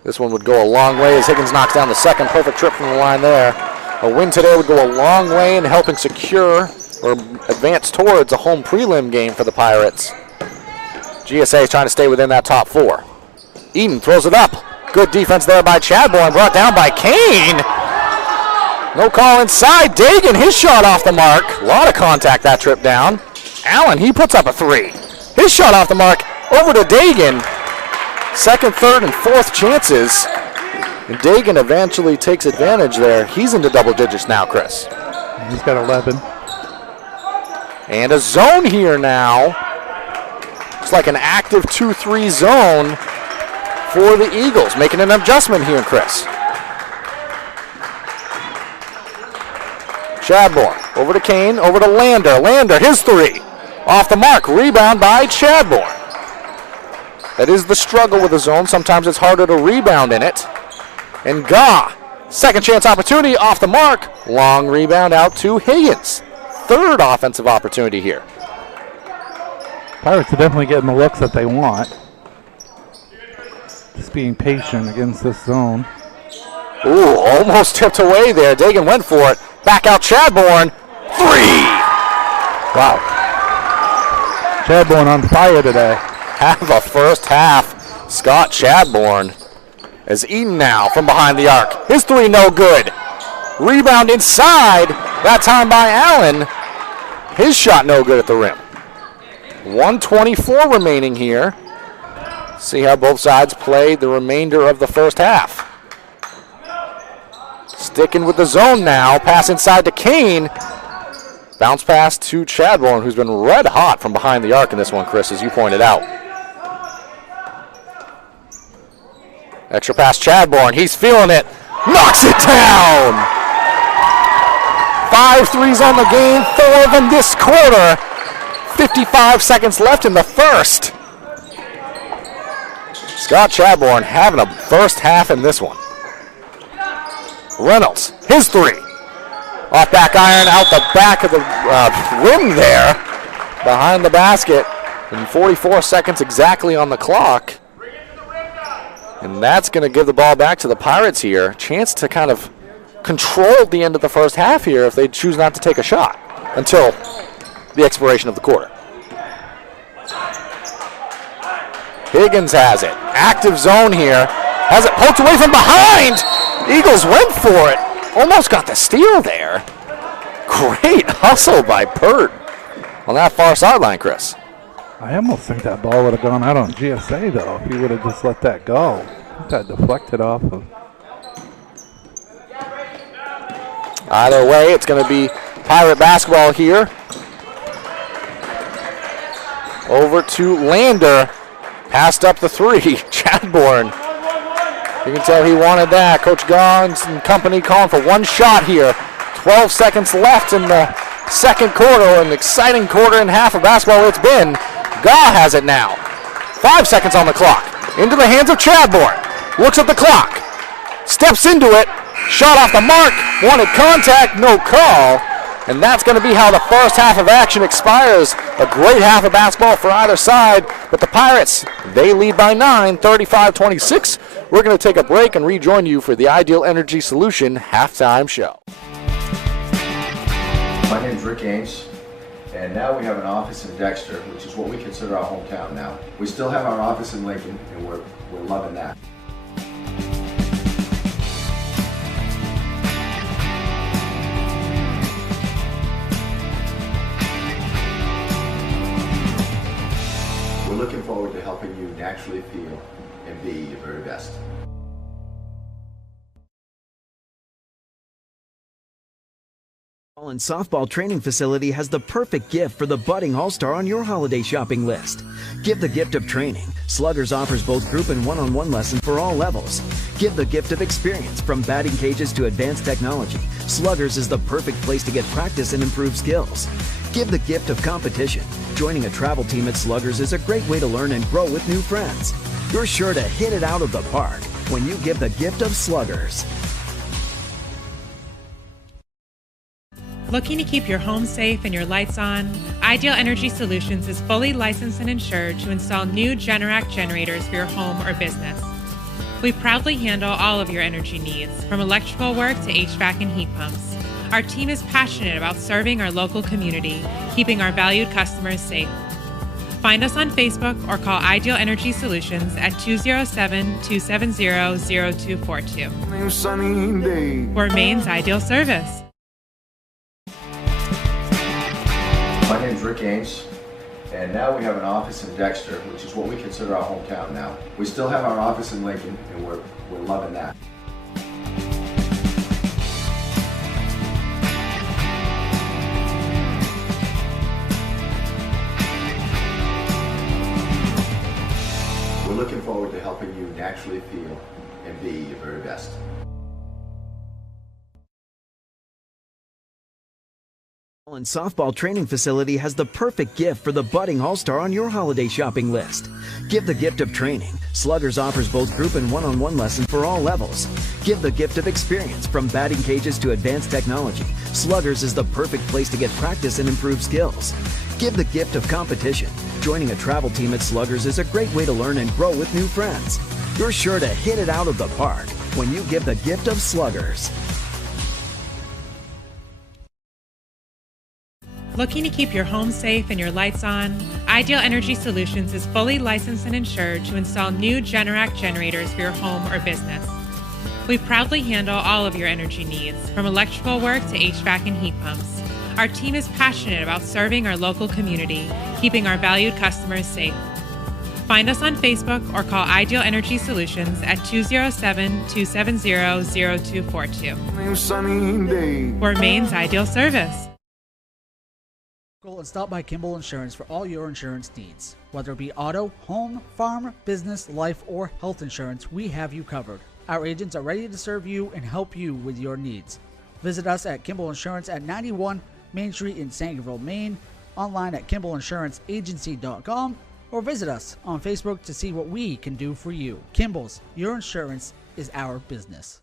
This one would go a long way as Higgins knocks down the second. Perfect trip from the line there. A win today would go a long way in helping secure or advance towards a home prelim game for the Pirates. GSA is trying to stay within that top 4. Eden throws it up. Good defense there by Chadbourne, brought down by Kane. No call inside. Dagan, his shot off the mark. A lot of contact that trip down. Allen, he puts up a 3. His shot off the mark. Over to Dagan. Second, third, and fourth chances. And Dagan eventually takes advantage there. He's into double digits now, Chris. He's got 11. And a zone here now. Looks like an active 2-3 zone for the Eagles. Making an adjustment here, Chris. Chadbourne over to Kane, over to Lander. Lander, his three. Off the mark, rebound by Chadbourne. That is the struggle with the zone. Sometimes it's harder to rebound in it. And Gah, second chance opportunity, off the mark. Long rebound out to Higgins. Third offensive opportunity here. Pirates are definitely getting the looks that they want. Just being patient against this zone. Ooh, almost tipped away there. Dagan went for it. Back out Chadbourne. Three! Wow. Chadbourne on fire today. Have a first half. Scott Chadbourne is eaten now from behind the arc. His three no good. Rebound inside. That time by Allen. His shot no good at the rim. 1:24 remaining here. See how both sides play the remainder of the first half. Sticking with the zone now. Pass inside to Kane. Bounce pass to Chadbourne, who's been red hot from behind the arc in this one, Chris, as you pointed out. Extra pass Chadbourne. He's feeling it. Knocks it down. 5 threes on the game, 4 of them this quarter. 55 seconds left in the first. Scott Chadbourne having a first half in this one. Reynolds, his three. Off back iron, out the back of the rim there. Behind the basket. And 44 seconds exactly on the clock. And that's going to give the ball back to the Pirates here. Chance to kind of control the end of the first half here if they choose not to take a shot until the expiration of the quarter. Higgins has it. Active zone here. Has it poked away from behind. Eagles went for it. Almost got the steal there. Great hustle by Pert on that far sideline, Chris. I almost think that ball would have gone out on GSA, though, if he would have just let that go. That deflected off of. Either way, it's going to be Pirate basketball here. Over to Lander. Passed up the three. Chadbourne. You can tell he wanted that. Coach Gons and company calling for one shot here. 12 seconds left in the second quarter. An exciting quarter and a half of basketball it's been. Gah has it now. 5 seconds on the clock. Into the hands of Chadbourne. Looks at the clock. Steps into it. Shot off the mark. Wanted contact. No call. And that's going to be how the first half of action expires. A great half of basketball for either side. But the Pirates, they lead by 9, 35-26. We're going to take a break and rejoin you for the Ideal Energy Solution halftime show. My name's Rick Ames, and now we have an office in Dexter, which is what we consider our hometown now. We still have our office in Lincoln, and we're loving that. We're looking forward to helping you naturally feel and be your very best. And softball training facility has the perfect gift for the budding all-star on your holiday shopping list. Give the gift of training. Sluggers offers both group and one-on-one lessons for all levels. Give the gift of experience. From batting cages to advanced technology, Sluggers is the perfect place to get practice and improve skills. Give the gift of competition. Joining a travel team at Sluggers is a great way to learn and grow with new friends. You're sure to hit it out of the park when you give the gift of Sluggers. Looking to keep your home safe and your lights on? Ideal Energy Solutions is fully licensed and insured to install new Generac generators for your home or business. We proudly handle all of your energy needs, from electrical work to HVAC and heat pumps. Our team is passionate about serving our local community, keeping our valued customers safe. Find us on Facebook or call Ideal Energy Solutions at 207-270-0242. For Maine's Ideal Service. My name's Rick Ames, and now we have an office in Dexter, which is what we consider our hometown now. We still have our office in Lincoln, and we're loving that. We're looking forward to helping you naturally feel and be your very best. And softball training facility has the perfect gift for the budding all-star on your holiday shopping list. Give the gift of training. Sluggers offers both group and one-on-one lessons for all levels. Give the gift of experience. From batting cages to advanced technology, Sluggers is the perfect place to get practice and improve skills. Give the gift of competition. Joining a travel team at Sluggers is a great way to learn and grow with new friends. You're sure to hit it out of the park when you give the gift of Sluggers. Looking to keep your home safe and your lights on? Ideal Energy Solutions is fully licensed and insured to install new Generac generators for your home or business. We proudly handle all of your energy needs, from electrical work to HVAC and heat pumps. Our team is passionate about serving our local community, keeping our valued customers safe. Find us on Facebook or call Ideal Energy Solutions at 207-270-0242. We're Maine's ideal service. And stop by Kimball Insurance for all your insurance needs. Whether it be auto, home, farm, business, life, or health insurance, we have you covered. Our agents are ready to serve you and help you with your needs. Visit us at Kimball Insurance at 91 Main Street in Sangerville, Maine, online at KimballInsuranceAgency.com, or visit us on Facebook to see what we can do for you. Kimball's, your insurance is our business.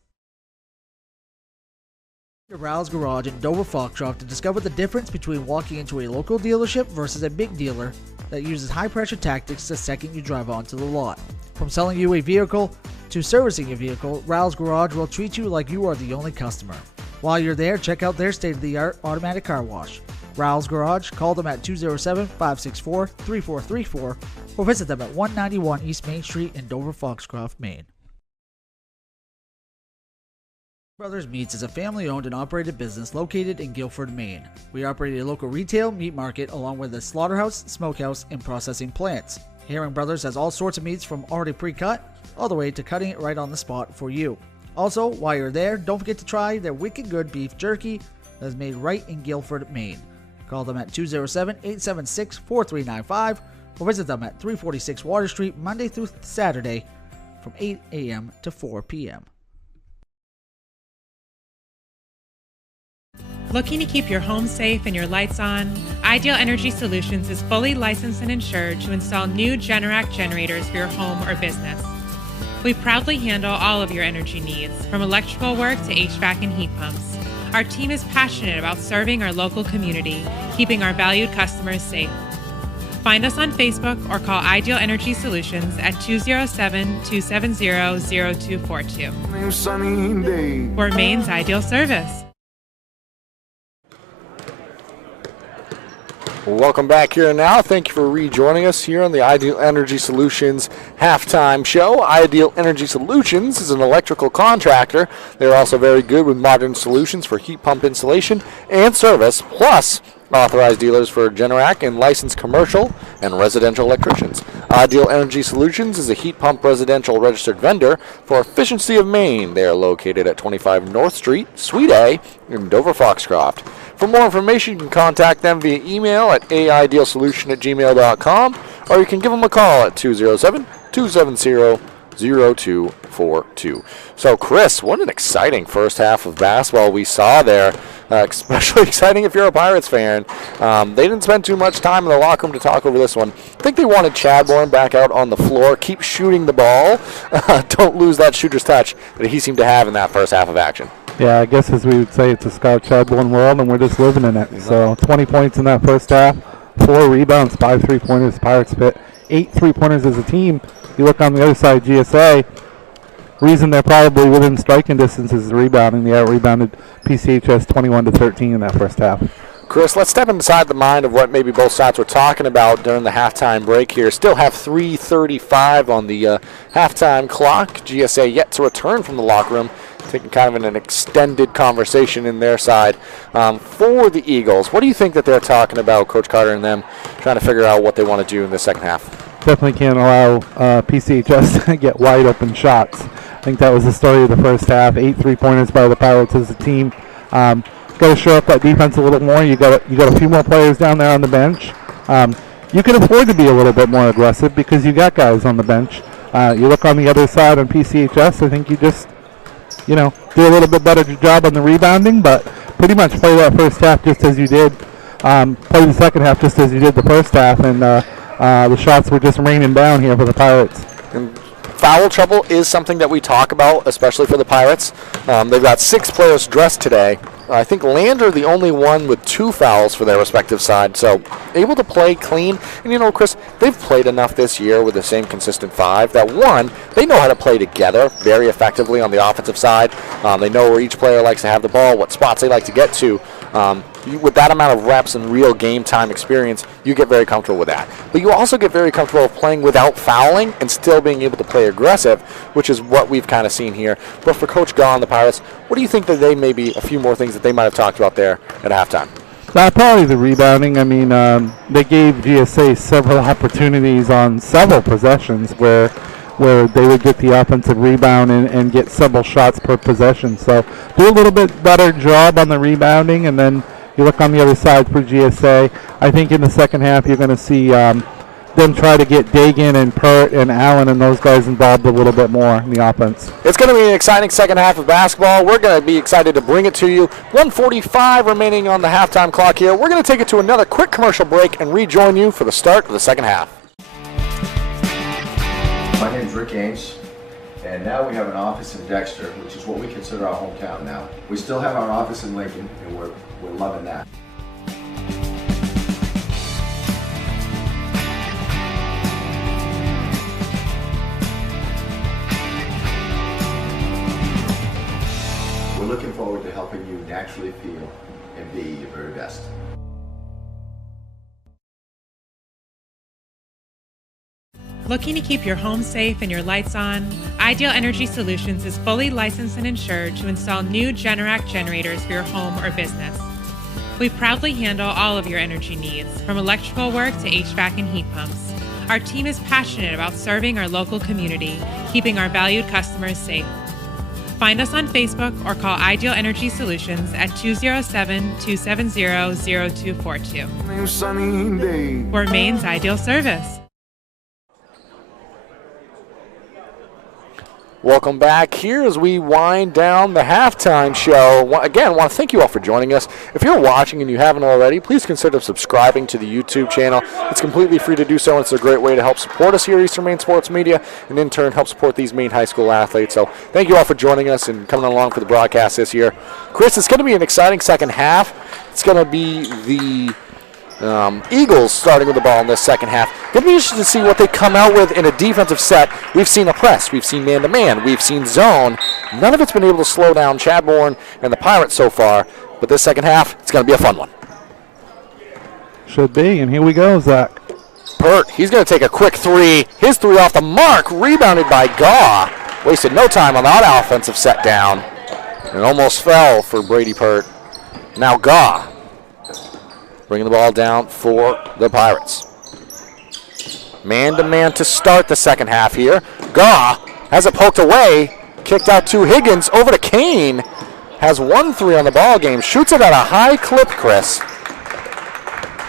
Rouse Garage in Dover Foxcroft to discover the difference between walking into a local dealership versus a big dealer that uses high-pressure tactics the second you drive onto the lot. From selling you a vehicle to servicing your vehicle, Rouse Garage will treat you like you are the only customer. While you're there, check out their state-of-the-art automatic car wash. Rouse Garage, call them at 207-564-3434 or visit them at 191 East Main Street in Dover Foxcroft, Maine. Brothers Meats is a family-owned and operated business located in Guilford, Maine. We operate a local retail meat market along with a slaughterhouse, smokehouse, and processing plants. Herring Brothers has all sorts of meats from already pre-cut all the way to cutting it right on the spot for you. Also, while you're there, don't forget to try their wicked good beef jerky that is made right in Guilford, Maine. Call them at 207-876-4395 or visit them at 346 Water Street Monday through Saturday from 8 a.m. to 4 p.m. Looking to keep your home safe and your lights on? Ideal Energy Solutions is fully licensed and insured to install new Generac generators for your home or business. We proudly handle all of your energy needs, from electrical work to HVAC and heat pumps. Our team is passionate about serving our local community, keeping our valued customers safe. Find us on Facebook or call Ideal Energy Solutions at 207-270-0242. We're Maine's ideal service. Welcome back here now. Thank you for rejoining us here on the Ideal Energy Solutions halftime show. Ideal Energy Solutions is an electrical contractor. They're also very good with modern solutions for heat pump installation and service, plus authorized dealers for Generac and licensed commercial and residential electricians. Ideal Energy Solutions is a heat pump residential registered vendor for Efficiency of Maine. They are located at 25 North Street, Suite A in Dover Foxcroft. For more information, you can contact them via email at aidealsolution@gmail.com, or you can give them a call at 207-270-0242. So, Chris, what an exciting first half of basketball we saw there. Especially exciting if you're a Pirates fan. They didn't spend too much time in the locker room to talk over this one. I think they wanted Chadbourne back out on the floor. Keep shooting the ball. Don't lose that shooter's touch that he seemed to have in that first half of action. Yeah, I guess as we would say, it's a Scout Chadbourne world, and we're just living in it. So 20 points in that first half, 4 rebounds, 5 3-pointers. Pirates fit 8 3-pointers as a team. You look on the other side, GSA, reason they're probably within striking distance is the rebounding. They out-rebounded PCHS 21-13 in that first half. Chris, let's step inside the mind of what maybe both sides were talking about during the halftime break here. Still have 3:35 on the halftime clock. GSA yet to return from the locker room, taking kind of an extended conversation in their side. For the Eagles, what do you think that they're talking about, Coach Carter and them, trying to figure out what they want to do in the second half? Definitely can't allow PCHS to get wide open shots. I think that was the story of the first half. 8 3-pointers by the Pirates as a team. Got to show up that defense a little more. You got a few more players down there on the bench. You can afford to be a little bit more aggressive because you got guys on the bench. You look on the other side on PCHS. I think you just, do a little bit better job on the rebounding, but pretty much play that first half just as you did play the second half just as you did the first half, and the shots were just raining down here for the Pirates. And foul trouble is something that we talk about, especially for the Pirates. They've got 6 players dressed today. I think Lander the only one with 2 fouls for their respective side, so able to play clean. And you know, Chris, they've played enough this year with the same consistent 5 that, one, they know how to play together very effectively on the offensive side. They know where each player likes to have the ball, what spots they like to get to. With that amount of reps and real game time experience, you get very comfortable with that. But you also get very comfortable playing without fouling and still being able to play aggressive, which is what we've kind of seen here. But for Coach Gaw and the Pirates, what do you think that they maybe a few more things that they might have talked about there at halftime? Probably the rebounding. I mean, they gave GSA several opportunities on several possessions where they would get the offensive rebound and get several shots per possession. So do a little bit better job on the rebounding, and then you look on the other side for GSA. I think in the second half you're going to see them try to get Dagan and Pert and Allen and those guys involved a little bit more in the offense. It's going to be an exciting second half of basketball. We're going to be excited to bring it to you. 1:45 remaining on the halftime clock here. We're going to take it to another quick commercial break and rejoin you for the start of the second half. My name is Rick Ames, and now we have an office in Dexter, which is what we consider our hometown now. We still have our office in Lincoln, and we're loving that. We're looking forward to helping you naturally feel and be your very best. Looking to keep your home safe and your lights on? Ideal Energy Solutions is fully licensed and insured to install new Generac generators for your home or business. We proudly handle all of your energy needs, from electrical work to HVAC and heat pumps. Our team is passionate about serving our local community, keeping our valued customers safe. Find us on Facebook or call Ideal Energy Solutions at 207-270-0242. For Maine's Ideal Service. Welcome back here as we wind down the halftime show. Again, I want to thank you all for joining us. If you're watching and you haven't already, please consider subscribing to the YouTube channel. It's completely free to do so, and it's a great way to help support us here at Eastern Maine Sports Media, and in turn help support these Maine high school athletes. So thank you all for joining us and coming along for the broadcast this year. Chris, it's going to be an exciting second half. It's going to be the Eagles starting with the ball in this second half. Going to be interesting to see what they come out with in a defensive set. We've seen a press. We've seen man-to-man. We've seen zone. None of it's been able to slow down Chadbourne and the Pirates so far. But this second half, it's going to be a fun one. Should be, and here we go, Zach. Pert, he's going to take a quick 3. His 3 off the mark, rebounded by Gaw. Wasted no time on that offensive set down. And almost fell for Brady Pert. Now Gaw bringing the ball down for the Pirates. Man-to-man to start the second half here. Gaw has it poked away. Kicked out to Higgins. Over to Kane. Has 1 3 on the ball game. Shoots it at a high clip, Chris.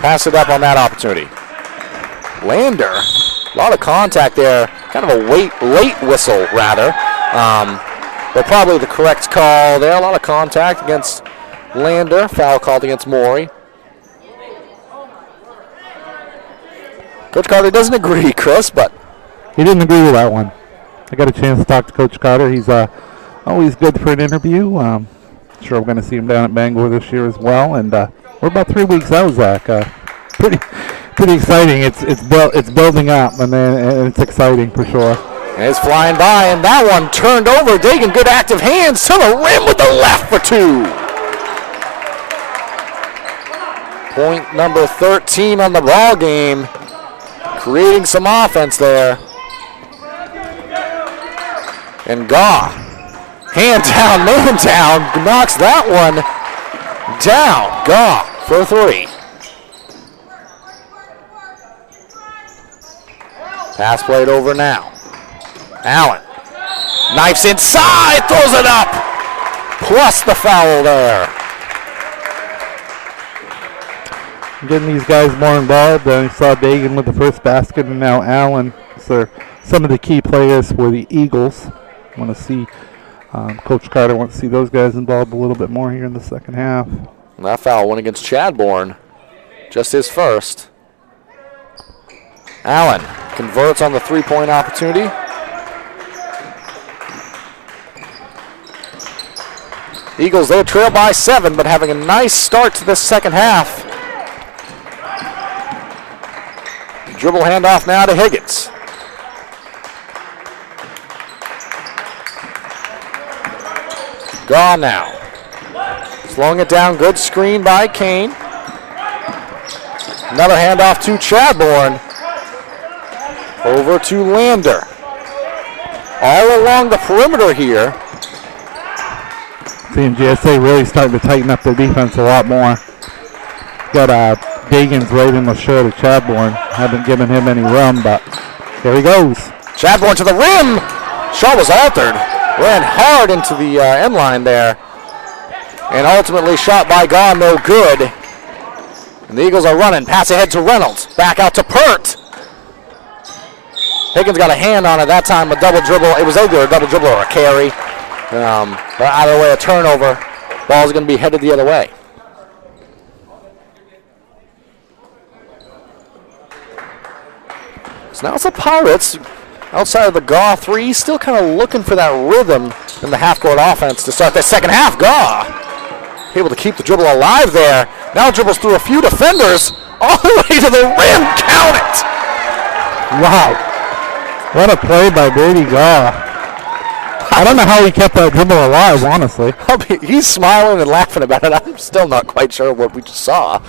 Pass it up on that opportunity. Lander. A lot of contact there. Kind of a late whistle, rather. But probably the correct call there. A lot of contact against Lander. Foul called against Morey. Coach Carter doesn't agree, Chris, but he didn't agree with that one. I got a chance to talk to Coach Carter. He's always good for an interview. Sure we're going to see him down at Bangor this year as well. And we're about 3 weeks out, Zach. Pretty exciting. It's building up, and it's exciting for sure. And it's flying by, and that one turned over. Dagan, good active hands to the rim with the left for 2. Point number 13 on the ball game. Creating some offense there. And Gaw, hand down, man down, knocks that one down. Gaw for 3. Pass played over now. Allen, knifes inside, throws it up. Plus the foul there. Getting these guys more involved. You saw Dagan with the first basket, and now Allen. So some of the key players for the Eagles. Want to see Coach Carter wants to see those guys involved a little bit more here in the second half. And that foul went against Chadbourne. Just his first. Allen converts on the three-point opportunity. Eagles, they trail by 7, but having a nice start to this second half. Dribble handoff now to Higgins. Gone now. Slowing it down, good screen by Kane. Another handoff to Chadbourne. Over to Lander. All along the perimeter here. Seeing GSA really starting to tighten up their defense a lot more. Got Dagans right in the shirt of Chadbourne. Haven't given him any room, but here he goes. Chadbourne to the rim. Shot was altered. Ran hard into the end line there. And ultimately shot by Gaw, no good. And the Eagles are running. Pass ahead to Reynolds. Back out to Pert. Higgins got a hand on it that time, a double dribble. It was either a double dribble or a carry. But either way, a turnover. Ball's going to be headed the other way. So now it's the Pirates outside of the Gaw 3, still kind of looking for that rhythm in the half-court offense to start that second half. Gaw able to keep the dribble alive there. Now dribbles through a few defenders all the way to the rim. Count it! Wow. What a play by Brady Gaw. I don't know how he kept that dribble alive, honestly. He's smiling and laughing about it. I'm still not quite sure what we just saw.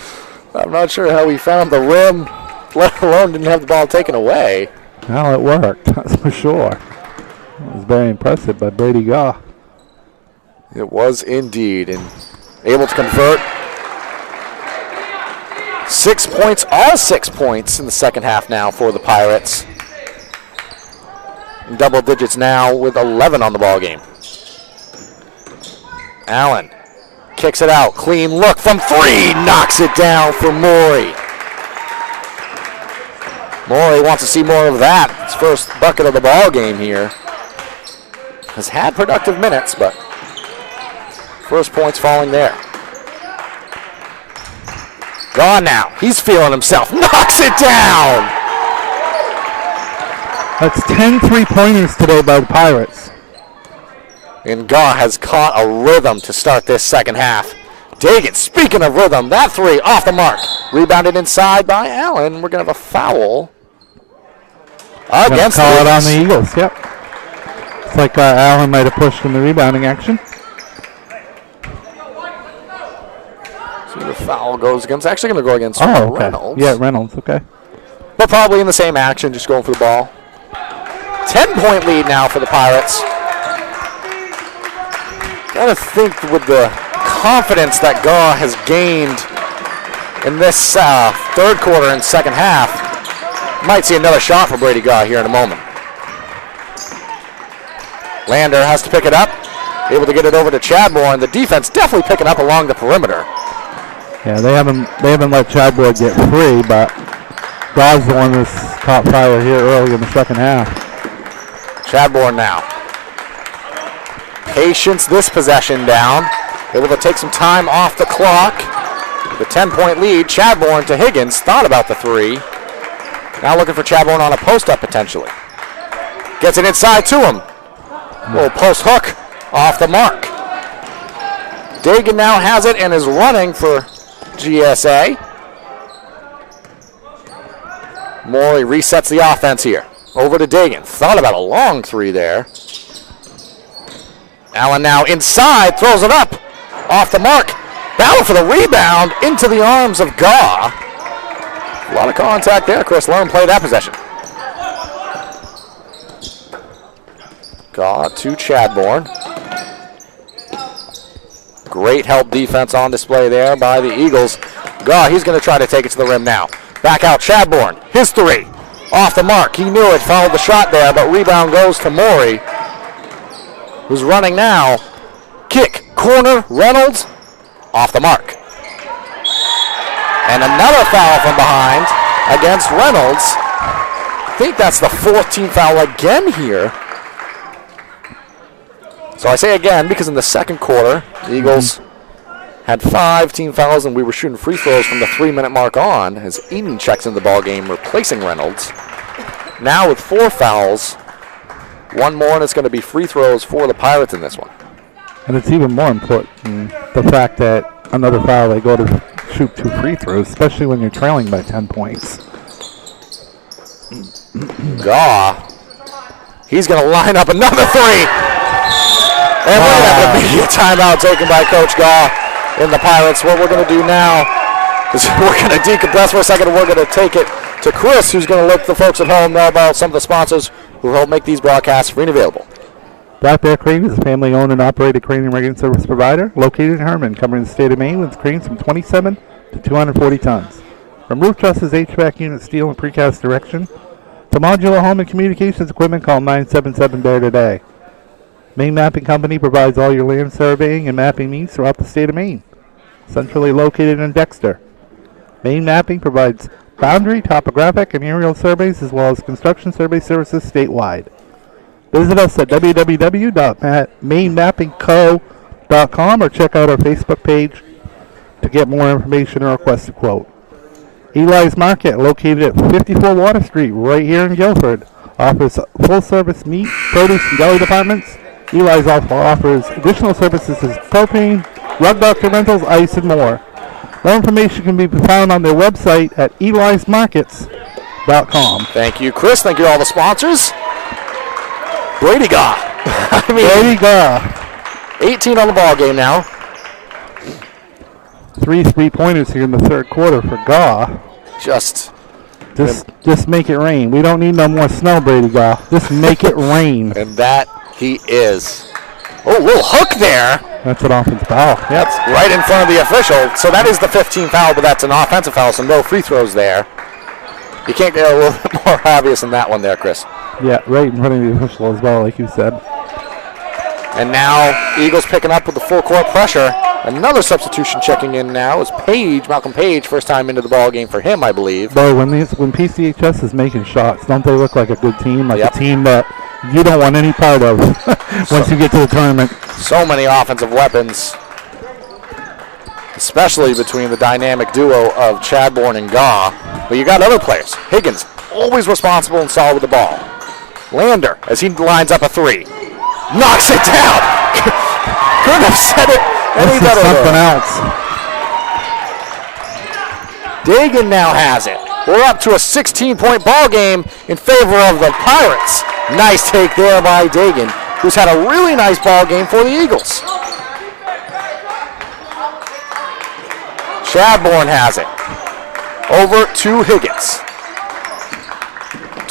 I'm not sure how he found the rim, let alone didn't have the ball taken away. Well, it worked, that's for sure. It was very impressive by Brady Gaw. It was indeed, and able to convert 6 points, all 6 points in the second half now for the Pirates. Double digits now with 11 on the ball game. Allen kicks it out. Clean look from 3. Knocks it down for Morey. Morey wants to see more of that. His first bucket of the ball game here. Has had productive minutes, but first points falling there. Gone now. He's feeling himself. Knocks it down. That's 10 3-pointers today by the Pirates. And Gaw has caught a rhythm to start this second half. Dagan, speaking of rhythm, that 3 off the mark. Rebounded inside by Allen. We're going to have a foul against the Call Eagles. it on the Eagles, yep. It's like Allen might have pushed in the rebounding action. So the foul goes against, actually going to go against Okay. Reynolds. Yeah, Reynolds, okay. But probably in the same action, just going for the ball. 10-point lead now for the Pirates. Gotta think with the confidence that Gaw has gained in this third quarter and second half, might see another shot for Brady Gaw here in a moment. Lander has to pick it up, able to get it over to Chadbourne. The defense definitely picking up along the perimeter. Yeah, they haven't let Chadbourne get free, but Gaw's the one that's caught fire here early in the second half. Chadbourne now. Patience this possession down. Able to take some time off the clock. The 10-point lead. Chadbourne to Higgins. Thought about the 3. Now looking for Chadbourne on a post-up potentially. Gets it inside to him. Little post hook off the mark. Dagan now has it and is running for GSA. Morey resets the offense here. Over to Dagan. Thought about a long 3 there. Allen now inside. Throws it up. Off the mark. Battle for the rebound. Into the arms of Gaw. A lot of contact there. Chris Lone played that possession. Gaw to Chadbourne. Great help defense on display there by the Eagles. Gaw, he's going to try to take it to the rim now. Back out Chadbourne. His 3. Off the mark. He knew it. Followed the shot there, but rebound goes to Morey, who's running now. Kick. Corner. Reynolds. Off the mark. And another foul from behind against Reynolds. I think that's the 14th foul again here. So I say again because in the second quarter, the Eagles had 5 team fouls, and we were shooting free throws from the 3-minute mark on as Eden checks in the ball game, replacing Reynolds. Now with 4 fouls, 1 more, and it's going to be free throws for the Pirates in this one. And it's even more important the fact that another foul, they go to shoot 2 free throws, especially when you're trailing by 10 points. Gaw. He's going to line up another 3. And we're going to have an immediate timeout taken by Coach Gaw in the Pirates. What we're going to do now is we're going to decompress for a second, and we're going to take it to Chris, who's going to let the folks at home know about some of the sponsors who help make these broadcasts free and available. Black Bear Crane is a family-owned and operated crane and rigging service provider located in Herman, covering the state of Maine with cranes from 27 to 240 tons. From roof trusses, HVAC units, steel, and precast erection, to modular home and communications equipment, call 977-BEAR today. Maine Mapping Company provides all your land surveying and mapping needs throughout the state of Maine. Centrally located in Dexter. Maine Mapping provides boundary, topographic, and aerial surveys as well as construction survey services statewide. Visit us at www.mainmappingco.com or check out our Facebook page to get more information or request a quote. Eli's Market, located at 54 Water Street, right here in Guilford, offers full-service meat, produce, and deli departments. Eli's also offers additional services as propane, rug doctor rentals, ice, and more. More information can be found on their website at elismarkets.com. Thank you, Chris. Thank you to all the sponsors. Brady Gaw. Brady Gaw. 18 on the ball game now. 3 3-pointers here in the third quarter for Gaw. Just make it rain. We don't need no more snow, Brady Gaw. Just make it rain. And that he is. Oh, little hook there. That's an offensive foul. Yep. That's right in front of the official. So that is the 15th foul, but that's an offensive foul, so no free throws there. You can't get a little bit more obvious than that one there, Chris. Yeah, right in front of the official as well, like you said. And now Eagles picking up with the full court pressure. Another substitution checking in now is Page, Malcolm Page, first time into the ball game for him, I believe. Boy, when PCHS is making shots, don't they look like a good team? Like a team that you don't want any part of once you get to the tournament. So many offensive weapons, especially between the dynamic duo of Chadbourne and Gaw. But you got other players. Higgins, always responsible and solid with the ball. Lander, as he lines up a 3. Knocks it down. Couldn't have said it any better. Something else. Dagan now has it. We're up to a 16-point ball game in favor of the Pirates. Nice take there by Dagan, who's had a really nice ball game for the Eagles. Chadbourne has it. Over to Higgins.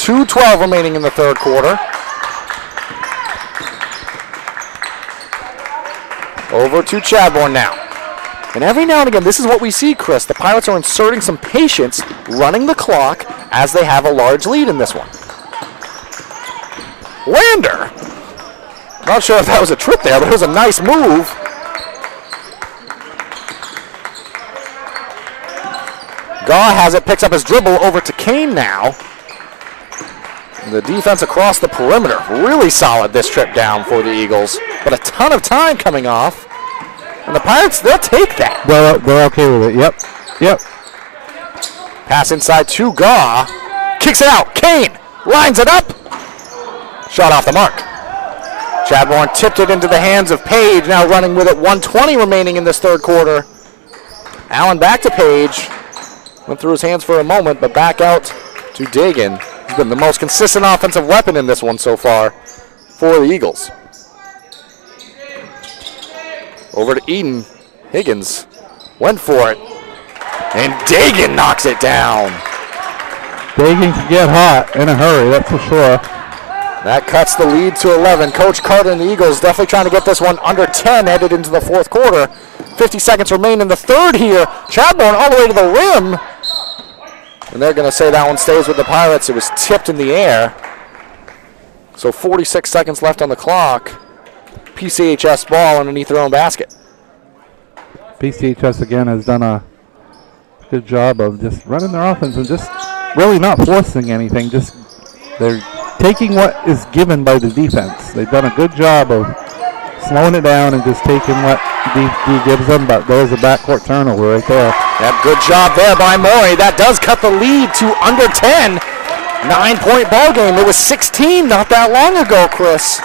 2:12 remaining in the third quarter. Over to Chadbourne now. And every now and again, this is what we see, Chris. The Pirates are inserting some patience, running the clock as they have a large lead in this one. Lander. Not sure if that was a trip there, but it was a nice move. Gaw has it, picks up his dribble over to Kane now. And the defense across the perimeter, really solid this trip down for the Eagles. But a ton of time coming off. And the Pirates, they'll take that. They're okay with it, yep. Pass inside to Gaw. Kicks it out. Kane lines it up. Shot off the mark. Chadbourne tipped it into the hands of Page, now running with it. 1:20 remaining in this third quarter. Allen back to Page. Went through his hands for a moment, but back out to Dagan. He's been the most consistent offensive weapon in this one so far for the Eagles. Over to Eden. Higgins went for it. And Dagan knocks it down. Dagan can get hot in a hurry, that's for sure. That cuts the lead to 11. Coach Carter and the Eagles definitely trying to get this one under 10 headed into the fourth quarter. 50 seconds remain in the third here. Chadbourne all the way to the rim. And they're going to say that one stays with the Pirates. It was tipped in the air. So 46 seconds left on the clock. PCHS ball underneath their own basket. PCHS again has done a good job of just running their offense and just really not forcing anything. Just they're taking what is given by the defense. They've done a good job of slowing it down and just taking what he gives them, but there's a backcourt turnover right there. Yep, good job there by Maury. That does cut the lead to under 10. 9-point ball game. It was 16 not that long ago, Chris.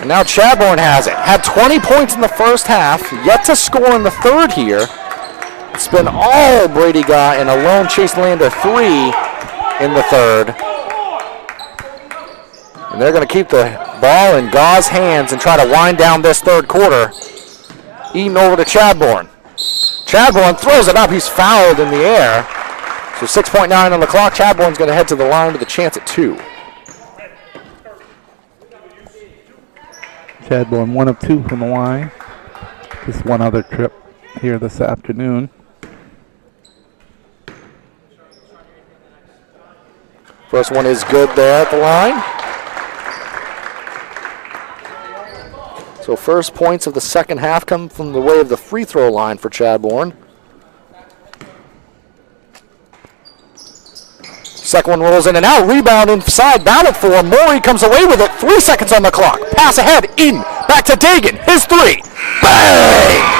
And now Chadbourne has it. Had 20 points in the first half, yet to score in the third here. It's been all Brady got and a lone Chase Lander 3 in the third. And they're going to keep the ball in Gau's hands and try to wind down this third quarter. Eaton over to Chadbourne. Chadbourne throws it up. He's fouled in the air. So 6.9 on the clock. Chadbourne's going to head to the line with a chance at 2. Chadbourne 1 of 2 from the line. Just one other trip here this afternoon. First one is good there at the line. So first points of the second half come from the way of the free throw line for Chadbourne. Second one rolls in and out. Rebound inside. Battled for. Maury comes away with it. 3 seconds on the clock. Pass ahead. In. Back to Dagan. His 3. Bang!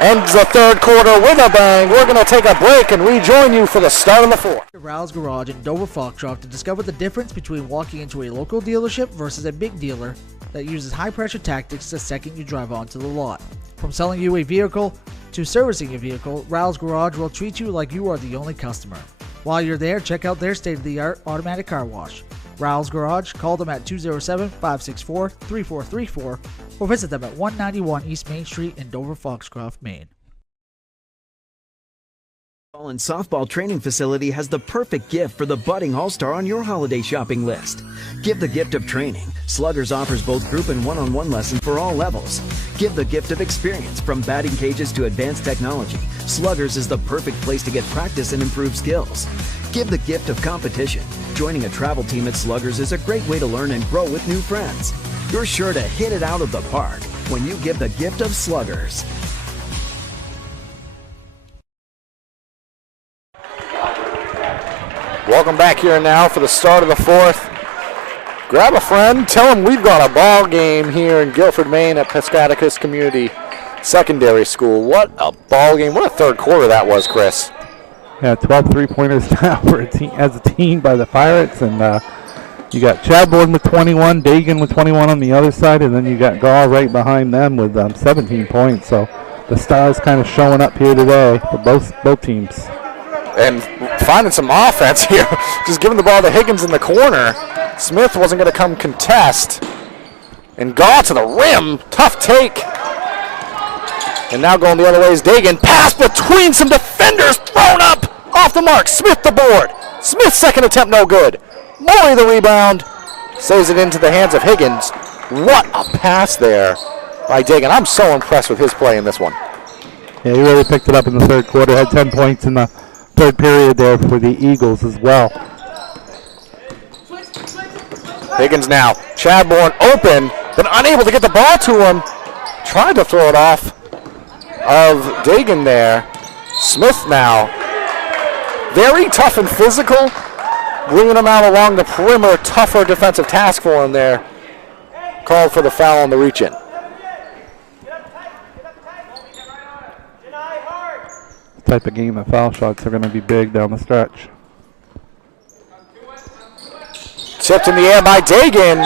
Ends the third quarter with a bang. We're going to take a break and rejoin you for the start of the fourth. Rouse Garage in Dover Foxcroft to discover the difference between walking into a local dealership versus a big dealer that uses high-pressure tactics the second you drive onto the lot. From selling you a vehicle to servicing a vehicle, Rouse Garage will treat you like you are the only customer. While you're there, check out their state-of-the-art automatic car wash. Rouse Garage, call them at 207-564-3434 or visit them at 191 East Main Street in Dover Foxcroft, Maine. Baseball and softball training facility has the perfect gift for the budding all-star on your holiday shopping list. Give the gift of training. Sluggers offers both group and one-on-one lessons for all levels. Give the gift of experience. From batting cages to advanced technology, Sluggers is the perfect place to get practice and improve skills. Give the gift of competition. Joining a travel team at Sluggers is a great way to learn and grow with new friends. You're sure to hit it out of the park when you give the gift of Sluggers. Welcome back here now for the start of the fourth. Grab a friend, tell them we've got a ball game here in Guilford, Maine at Piscataqua Community Secondary School. What a ball game. What a third quarter that was, Chris. Yeah, 12 three-pointers now for as a team by the Pirates. And you got Chadbourne with 21, Dagan with 21 on the other side, and then you got Gaw right behind them with 17 points. So the Stars kind of showing up here today for both teams. And finding some offense here. Just giving the ball to Higgins in the corner. Smith wasn't going to come contest. And Gaw to the rim. Tough take. And now going the other way is Dagan. Pass between some defenders. Thrown up. Off the mark. Smith the board. Smith's second attempt no good. Maury the rebound. Saves it into the hands of Higgins. What a pass there by Dagan. I'm so impressed with his play in this one. Yeah, he really picked it up in the third quarter. Had 10 points in the third period there for the Eagles as well. Higgins now. Chadbourne open, but unable to get the ball to him. Tried to throw it off of Dagan there. Smith now. Very tough and physical. Bringing him out along the perimeter. Tougher defensive task for him there. Called for the foul on the reach-in. Type of game that foul shots are going to be big down the stretch. Tipped in the air by Dagan.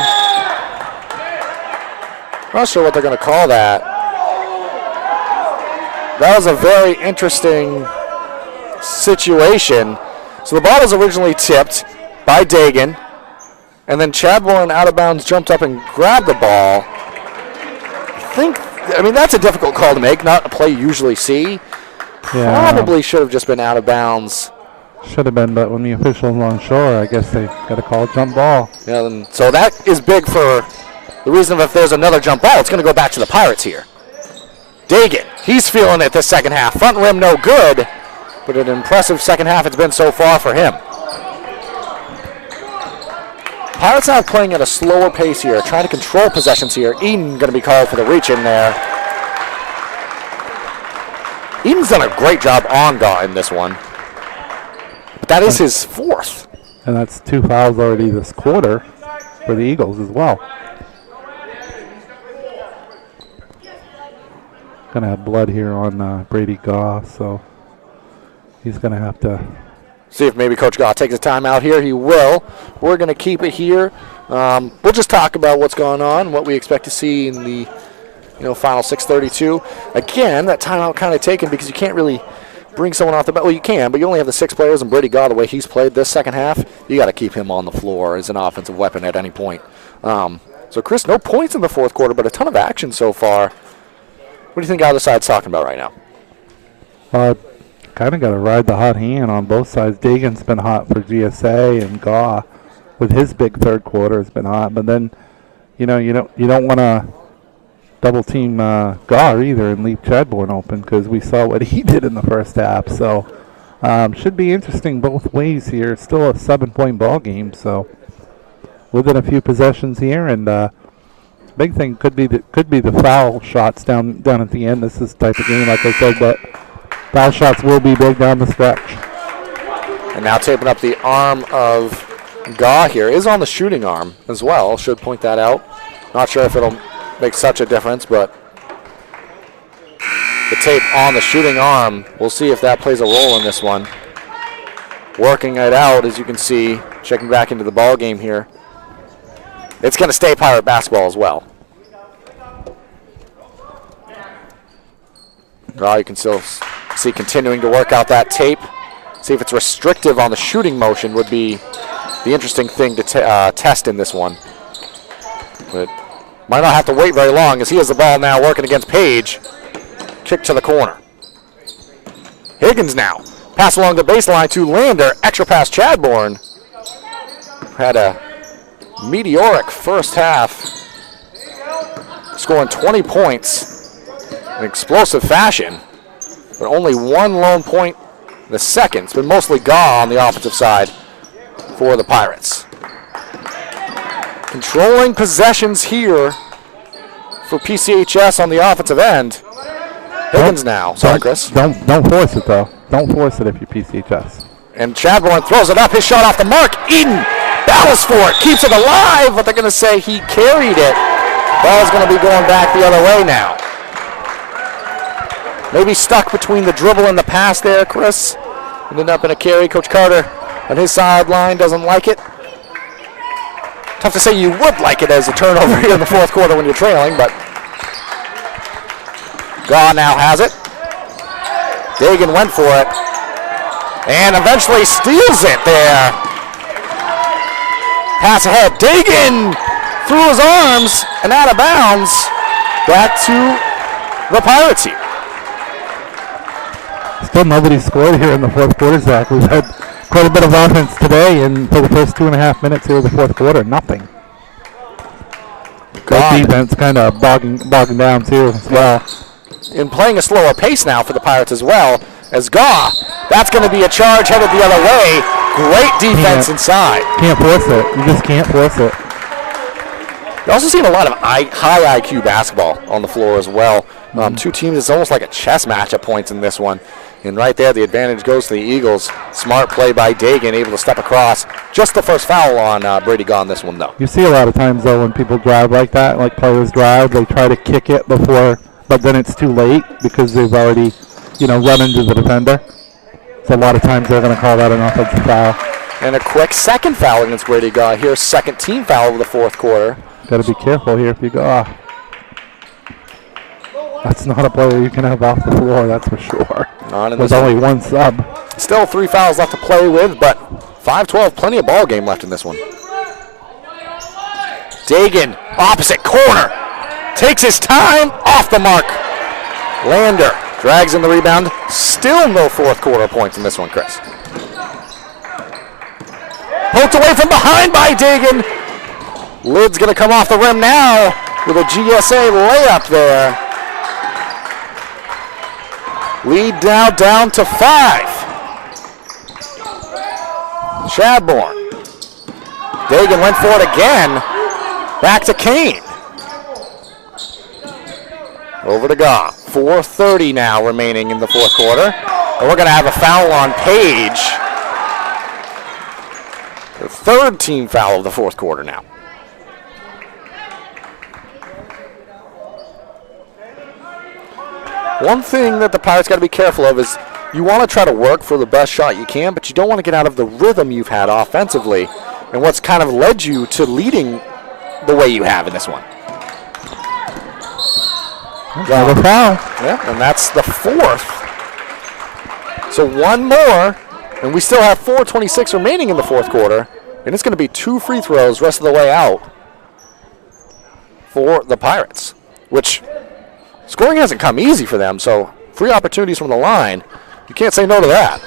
Not sure what they're going to call that. That was a very interesting situation. So the ball was originally tipped by Dagan, and then Chadbourne out of bounds jumped up and grabbed the ball. I mean, that's a difficult call to make, not a play you usually see. Yeah. Probably should have just been out of bounds. Should have been, but when the official's on shore, I guess they got to call a jump ball. Yeah, and so that is big for the reason of if there's another jump ball, it's going to go back to the Pirates here. Dagan, he's feeling it this second half. Front rim no good, but an impressive second half it's been so far for him. Pirates now playing at a slower pace here, trying to control possessions here. Eden going to be called for the reach in there. Eden's done a great job on Gaw in this one. But that is his fourth. And that's 2 fouls already this quarter. for the Eagles as well. Going to have blood here on Brady Goff, so he's going to have to see if maybe Coach Goff takes a timeout here. He will. We're going to keep it here. We'll just talk about what's going on, what we expect to see in the final 6:32. Again, that timeout kind of taken because you can't really bring someone off the bench. Well, you can, but you only have the 6 players, and Brady Goff, the way he's played this second half, you got to keep him on the floor as an offensive weapon at any point. So, Chris, no points in the fourth quarter, but a ton of action so far. What do you think either side's talking about right now? Kind of got to ride the hot hand on both sides. Dagan's been hot for GSA, and Gaw with his big third quarter has been hot. But then, you don't want to double team Gaw either and leave Chadbourne open because we saw what he did in the first half. So should be interesting both ways here. Still a 7-point ball game, so within a few possessions here, and big thing could be the foul shots down at the end. This is the type of game, like I said, but foul shots will be big down the stretch. And now taping up the arm of Gaw here is on the shooting arm as well. Should point that out. Not sure if it'll make such a difference, but the tape on the shooting arm, we'll see if that plays a role in this one. Working it out, as you can see, checking back into the ball game here. It's going to stay Pirate basketball as well. You can still see continuing to work out that tape. See if it's restrictive on the shooting motion would be the interesting thing to test in this one. But might not have to wait very long as he has the ball now working against Page. Kick to the corner. Higgins now. Pass along the baseline to Lander. Extra pass Chadbourne. Had a meteoric first half, scoring 20 points in explosive fashion, but only one lone point in the second. It's been mostly Gaw on the offensive side for the Pirates. Controlling possessions here for PCHS on the offensive end. Higgins now. Sorry, Chris. Don't force it, though. Don't force it if you're PCHS. And Chadbourne throws it up. His shot off the mark. Eden battles for it. Keeps it alive, but they're going to say he carried it. Ball's going to be going back the other way now. Maybe stuck between the dribble and the pass there, Chris. Ended up in a carry. Coach Carter on his sideline doesn't like it. Tough to say you would like it as a turnover here in the fourth quarter when you're trailing, but Gaw now has it. Dagan went for it and eventually steals it there. Pass ahead. Dagan through his arms and out of bounds. Back to the Pirates here. Still nobody scored here in the fourth quarter, Zach. We've had quite a bit of offense today, and for the first 2.5 minutes here of the fourth quarter, nothing. Good defense kind of bogging down too as well. And playing a slower pace now for the Pirates as well. As Gaw, that's going to be a charge headed the other way. Great defense inside. Can't force it. You just can't force it. You're also seeing a lot of high IQ basketball on the floor as well. Two teams, it's almost like a chess match at points in this one. And right there, the advantage goes to the Eagles. Smart play by Dagan, able to step across. Just the first foul on Brady Gaw on this one, though. You see a lot of times, though, when people drive like that, like players drive, they try to kick it before, but then it's too late because they've already, run into the defender. So a lot of times they're going to call that an offensive foul. And a quick second foul against Brady Gaw here. Second team foul of the fourth quarter. Got to be careful here if you go. That's not a player you can have off the floor, that's for sure. Not in There's only one sub. Still 3 fouls left to play with, but 5-12, plenty of ball game left in this one. Dagan, opposite corner. Takes his time, off the mark. Lander drags in the rebound. Still no fourth quarter points in this one, Chris. Poked away from behind by Dagan. Lid's going to come off the rim now with a GSA layup there. Lead now down to 5. Chadbourne. Dagan went for it again. Back to Kane. Over to Gaw. 4:30 now remaining in the fourth quarter. And we're going to have a foul on Page. The third team foul of the fourth quarter now. One thing that the Pirates got to be careful of is you want to try to work for the best shot you can, but you don't want to get out of the rhythm you've had offensively and what's kind of led you to leading the way you have in this one. Another foul. Yeah, and that's the fourth. So one more, and we still have 4:26 remaining in the fourth quarter, and it's going to be 2 free throws rest of the way out for the Pirates, which scoring hasn't come easy for them, so free opportunities from the line. You can't say no to that.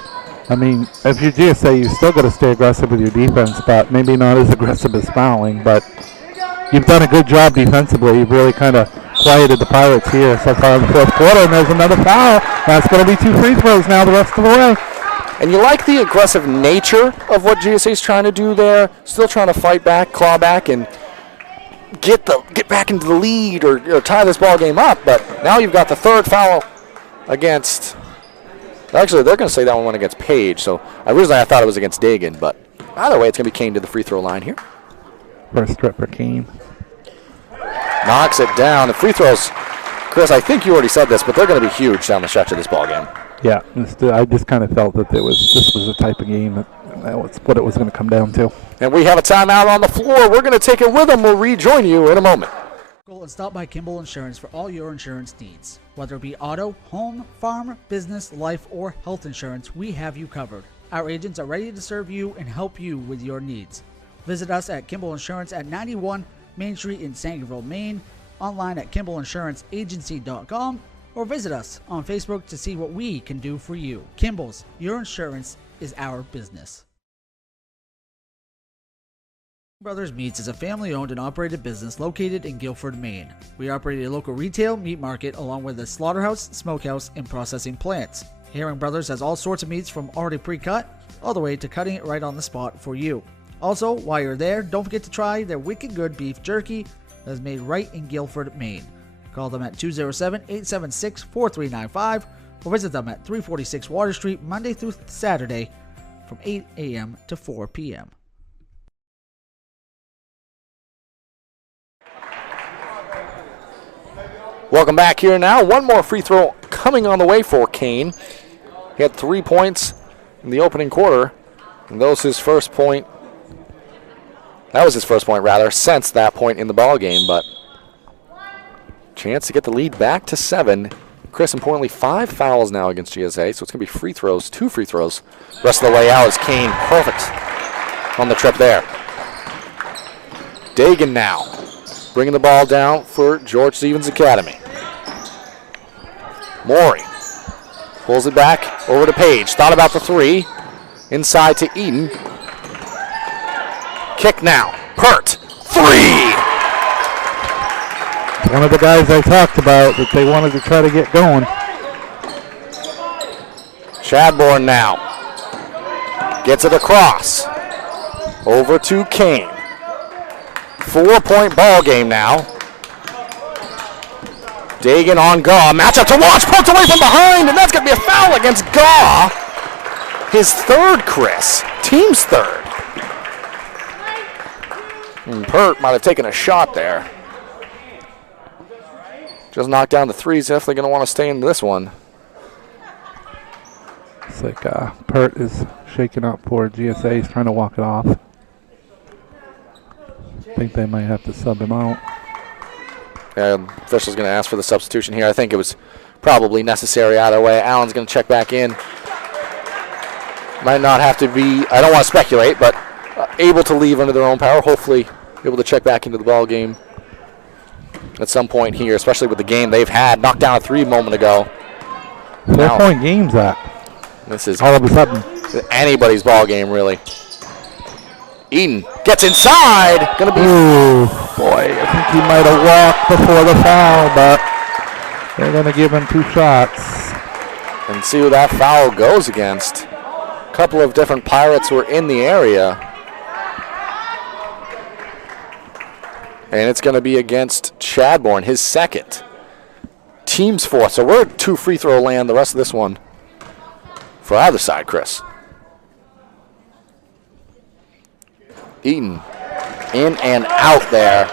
I mean, if you're GSA, you still got to stay aggressive with your defense, but maybe not as aggressive as fouling. But you've done a good job defensively. You've really kind of quieted the Pirates here so far in the fourth quarter, and there's another foul. That's going to be 2 free throws now the rest of the way. And you like the aggressive nature of what GSA is trying to do there, still trying to fight back, claw back, and get back into the lead or tie this ball game up. But now you've got the third foul against. Actually, they're going to say that one went against Page. So originally I thought it was against Dagan, but either way, it's going to be Kane to the free throw line here. First trip for Kane. Knocks it down. The free throws, Chris, I think you already said this, but they're going to be huge down the stretch of this ball game. Yeah, I just kind of felt that this was the type of game that was what it was going to come down to. And we have a timeout on the floor. We're going to take it with them. We'll rejoin you in a moment. And stop by Kimball Insurance for all your insurance needs. Whether it be auto, home, farm, business, life, or health insurance, we have you covered. Our agents are ready to serve you and help you with your needs. Visit us at Kimball Insurance at 91 Main Street in Sangerville, Maine, online at KimballInsuranceAgency.com, or visit us on Facebook to see what we can do for you. Kimball's, your insurance is our business. Brothers Meats is a family-owned and operated business located in Guilford, Maine. We operate a local retail meat market along with a slaughterhouse, smokehouse, and processing plants. Herring Brothers has all sorts of meats from already pre-cut all the way to cutting it right on the spot for you. Also, while you're there, don't forget to try their wicked good beef jerky that is made right in Guilford, Maine. Call them at 207-876-4395 or visit them at 346 Water Street Monday through Saturday from 8 a.m. to 4 p.m. Welcome back here now. One more free throw coming on the way for Kane. He had 3 points in the opening quarter, and that was his first point. Since that point in the ball game, but chance to get the lead back to 7. Chris, importantly, 5 fouls now against GSA, so it's going to be free throws, 2 free throws. Rest of the way out is Kane, perfect on the trip there. Dagan now bringing the ball down for George Stevens Academy. Morey pulls it back over to Page. Thought about the 3. Inside to Eden. Kick now. Pert. 3! One of the guys I talked about that they wanted to try to get going. Chadbourne now gets it across. Over to Kane. 4-point ball game now. Dagan on Gaw. Matchup to watch. Poked away from behind, and that's going to be a foul against Gaw. His third, Chris. Team's third. And Pert might have taken a shot there. Just knocked down the 3. He's definitely going to want to stay in this one. It's like Pert is shaking up for GSA. He's trying to walk it off. I think they might have to sub him out. Official's going to ask for the substitution here. I think it was probably necessary either way. Allen's going to check back in. Might not have to be, I don't want to speculate, but able to leave under their own power. Hopefully able to check back into the ball game at some point here, especially with the game they've had. Knocked down a 3 a moment ago. 4-point game's that. This is all of a sudden anybody's ball game, really. Eden gets inside. Gonna be. Ooh, boy, I think he might have walked before the foul, but they're gonna give him 2 shots. And see who that foul goes against. A couple of different Pirates were in the area. And it's gonna be against Chadbourne, his second. Team's 4th. So we're at 2 free throw land the rest of this one. For either side, Chris. Eaton in and out there.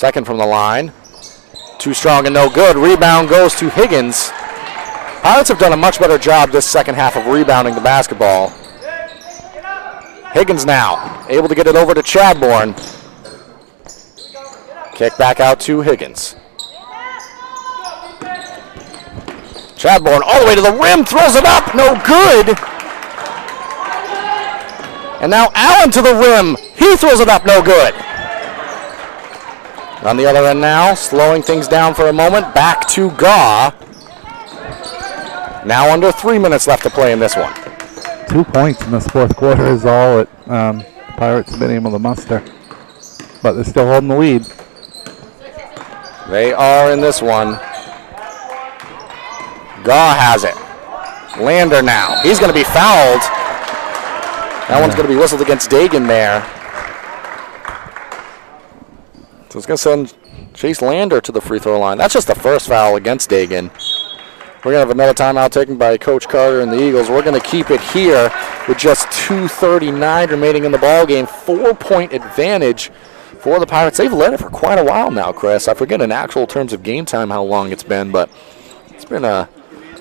Second from the line. Too strong and no good. Rebound goes to Higgins. Pirates have done a much better job this second half of rebounding the basketball. Higgins now able to get it over to Chadbourne. Kick back out to Higgins. Chadbourne all the way to the rim, throws it up, no good. And now Allen to the rim. He throws it up, no good. On the other end now, slowing things down for a moment, back to Gaw. Now under 3 minutes left to play in this one. 2 points in this fourth quarter is all that the Pirates have been able to muster. But they're still holding the lead. They are in this one. Gaw has it. Lander now. He's going to be fouled. That one's going to be whistled against Dagan there. So it's going to send Chase Lander to the free throw line. That's just the first foul against Dagan. We're going to have another timeout taken by Coach Carter and the Eagles. We're going to keep it here with just 2:39 remaining in the ball game. 4-point advantage for the Pirates. They've led it for quite a while now, Chris. I forget in actual terms of game time how long it's been, but it's been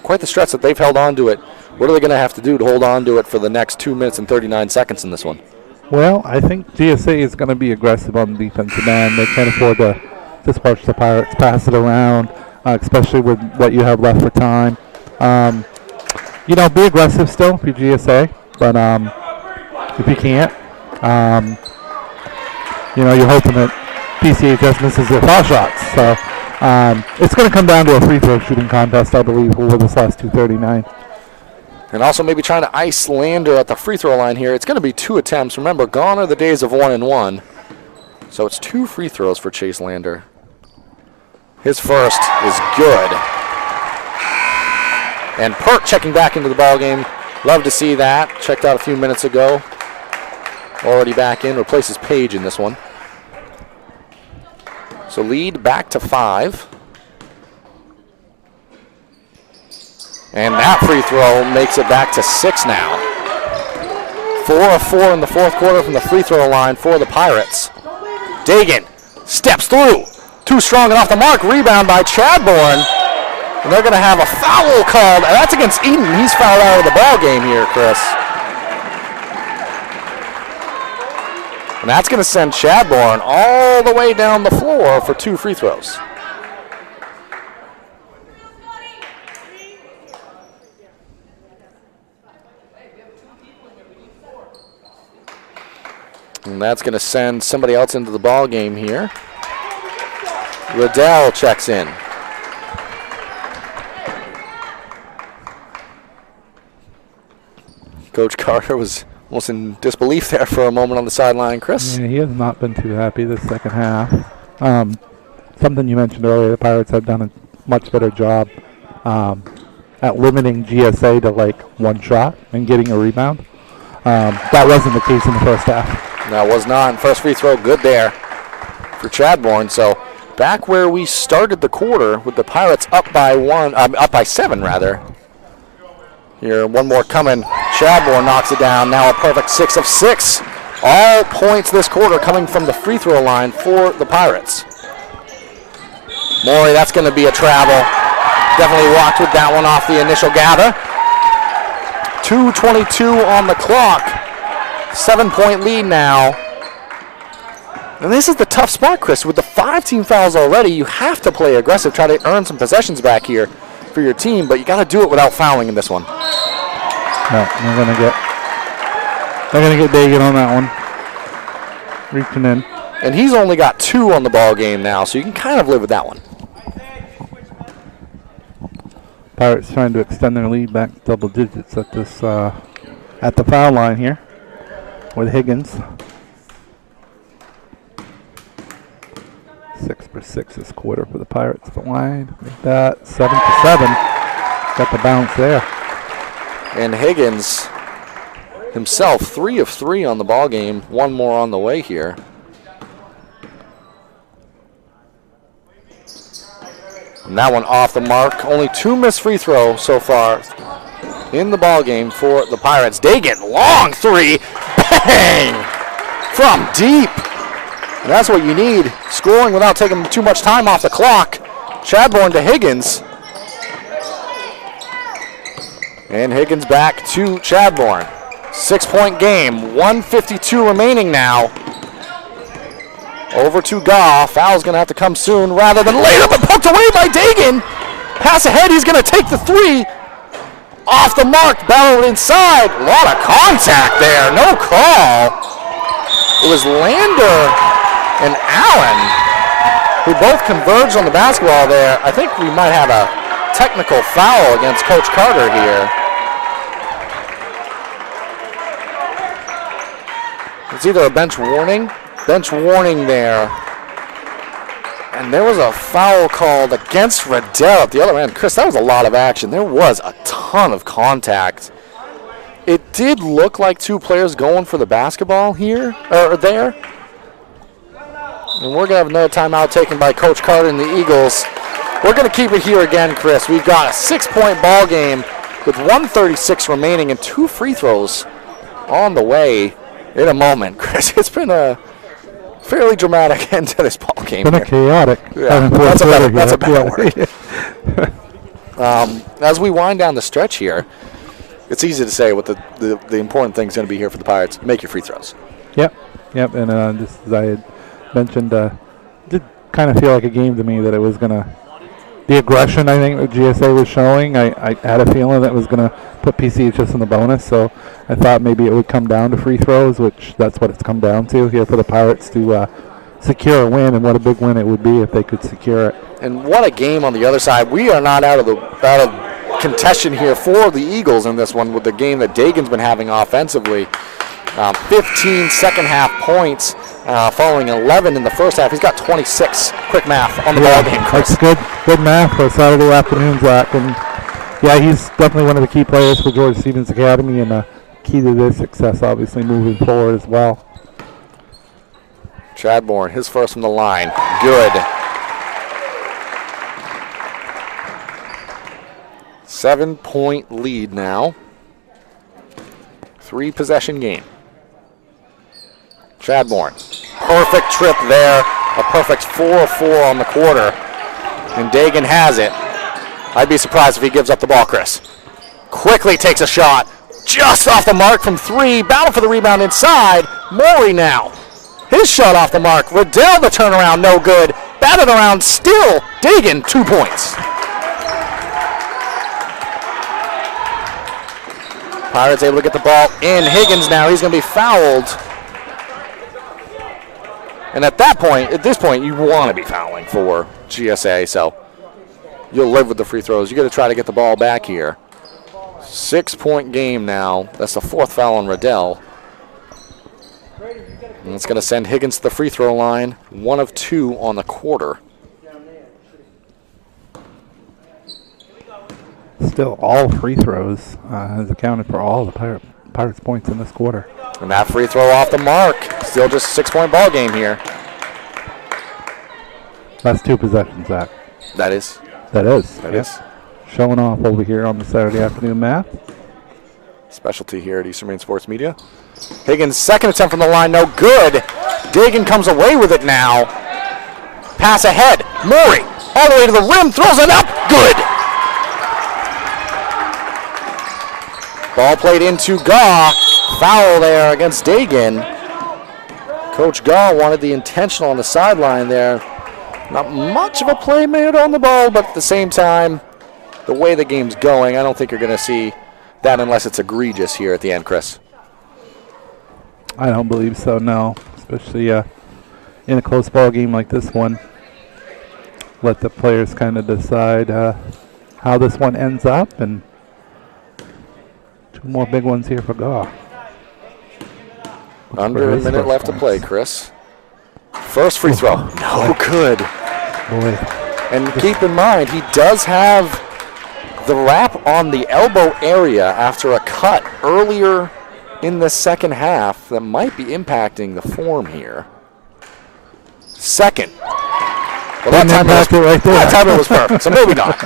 quite the stretch that they've held on to it. What are they going to have to do to hold on to it for the next 2 minutes and 39 seconds in this one? Well, I think GSA is going to be aggressive on the defensive end. They can't afford to dispatch the Pirates, pass it around, especially with what you have left for time. Be aggressive still if you're GSA, but if you can't, you're hoping that PCHS misses their foul shots. So it's going to come down to a free throw shooting contest, I believe, over this last 2:39. And also maybe trying to ice Lander at the free throw line here. It's going to be 2 attempts. Remember, gone are the days of 1-and-1. So it's 2 free throws for Chase Lander. His first is good. And Pert checking back into the ballgame. Love to see that. Checked out a few minutes ago. Already back in. Replaces Page in this one. So lead back to 5. And that free throw makes it back to 6 now. 4 of 4 in the fourth quarter from the free throw line for the Pirates. Dagan steps through. Too strong and off the mark. Rebound by Chadbourne. And they're going to have a foul called. And that's against Eden. He's fouled out of the ball game here, Chris. And that's going to send Chadbourne all the way down the floor for 2 free throws. And that's going to send somebody else into the ball game here. Riddell checks in. Coach Carter was almost in disbelief there for a moment on the sideline. Chris? Yeah, he has not been too happy this second half. Something you mentioned earlier, the Pirates have done a much better job at limiting GSA to like one shot and getting a rebound. That wasn't the case in the first half. That was not. First free throw good there for Chadbourne. So back where we started the quarter with the Pirates up by 7 rather. Here, one more coming. Chadbourne knocks it down. Now a perfect 6 of 6. All points this quarter coming from the free throw line for the Pirates. Morey, that's going to be a travel. Definitely walked with that one off the initial gather. 2:22 on the clock. 7-point lead now. And this is the tough spot, Chris. With the 5 team fouls already, you have to play aggressive, try to earn some possessions back here for your team, but you got to do it without fouling in this one. No, they're gonna get Dagan on that one. Reaching in. And he's only got 2 on the ball game now, so you can kind of live with that one. Pirates trying to extend their lead back double digits at this at the foul line here with Higgins. 6 for 6 this quarter for the Pirates at the line. Like that, 7 for 7. Got the bounce there. And Higgins himself 3 of 3 on the ball game. 1 more on the way here. And that one off the mark. Only 2 missed free throws so far in the ball game for the Pirates. Dagan, long 3, bang! From deep. And that's what you need, scoring without taking too much time off the clock. Chadbourne to Higgins. And Higgins back to Chadbourne. 6-point game, 1:52 remaining now. Over to Goff. Foul's going to have to come soon rather than later, but poked away by Dagan. Pass ahead, he's going to take the three. Off the mark, battled inside. A lot of contact there, no call. It was Lander and Allen who both converged on the basketball there. I think we might have a technical foul against Coach Carter here. It's either a bench warning there. And there was a foul called against Riddell at the other end. Chris, that was a lot of action. There was a ton of contact. It did look like two players going for the basketball here, or there. And we're going to have another timeout taken by Coach Carter and the Eagles. We're going to keep it here again, Chris. We've got a 6-point ball game with 1:36 remaining and 2 free throws on the way in a moment. Chris, it's been a fairly dramatic end to this ball game. It's been a chaotic. Yeah, that's a better word. As we wind down the stretch here, it's easy to say what the important thing is going to be here for the Pirates. Make your free throws. Yep. And just as I had mentioned, did kind of feel like a game to me that it was going to, the aggression I think that GSA was showing, I had a feeling that it was going to put PCHS in the bonus, so I thought maybe it would come down to free throws, which that's what it's come down to here for the Pirates to secure a win, and what a big win it would be if they could secure it. And what a game on the other side. We are not out of contention here for the Eagles in this one with the game that Dagan's been having offensively. 15 second half points following 11 in the first half. He's got 26. Quick math on the ball game, Chris. That's good math for Saturday afternoon, Zach. And yeah, he's definitely one of the key players for George Stevens Academy and key to their success, obviously, moving forward as well. Chadbourne, his first from the line. Good. 7-point lead now. 3-possession game. Chadbourne, perfect trip there. A perfect 4-4 on the quarter. And Dagan has it. I'd be surprised if he gives up the ball, Chris. Quickly takes a shot. Just off the mark from 3. Battle for the rebound inside. Morey now. His shot off the mark. Riddell the turnaround, no good. Batted around still. Dagan, 2 points. Pirates able to get the ball in. Higgins now, he's going to be fouled. And at this point, you want to be fouling for GSA, so you'll live with the free throws. You got to try to get the ball back here. 6-point game now. That's the 4th foul on Riddell. And it's going to send Higgins to the free throw line. 1 of 2 on the quarter. Still, all free throws has accounted for all the Pirates points in this quarter. And that free throw off the mark. Still just a 6-point ball game here. That's 2 possessions, Zach. That is. That is. That is. Showing off over here on the Saturday afternoon math. Specialty here at Eastern Maine Sports Media. Higgins' second attempt from the line, no good. Dagan comes away with it now. Pass ahead. Morey all the way to the rim, throws it up. Good. Ball played into Gaw. Foul there against Dagan. Coach Gaw wanted the intentional on the sideline there. Not much of a play made on the ball, but at the same time, the way the game's going, I don't think you're going to see that unless it's egregious here at the end, Chris. I don't believe so, no. Especially in a close ball game like this one. Let the players kind of decide how this one ends up, and 2 more big ones here for Gaw. Under a minute left to play, Chris. First free throw. No good. Boy. And keep in mind, he does have the wrap on the elbow area after a cut earlier in the second half that might be impacting the form here. Second. Well, that time it was perfect, so maybe not.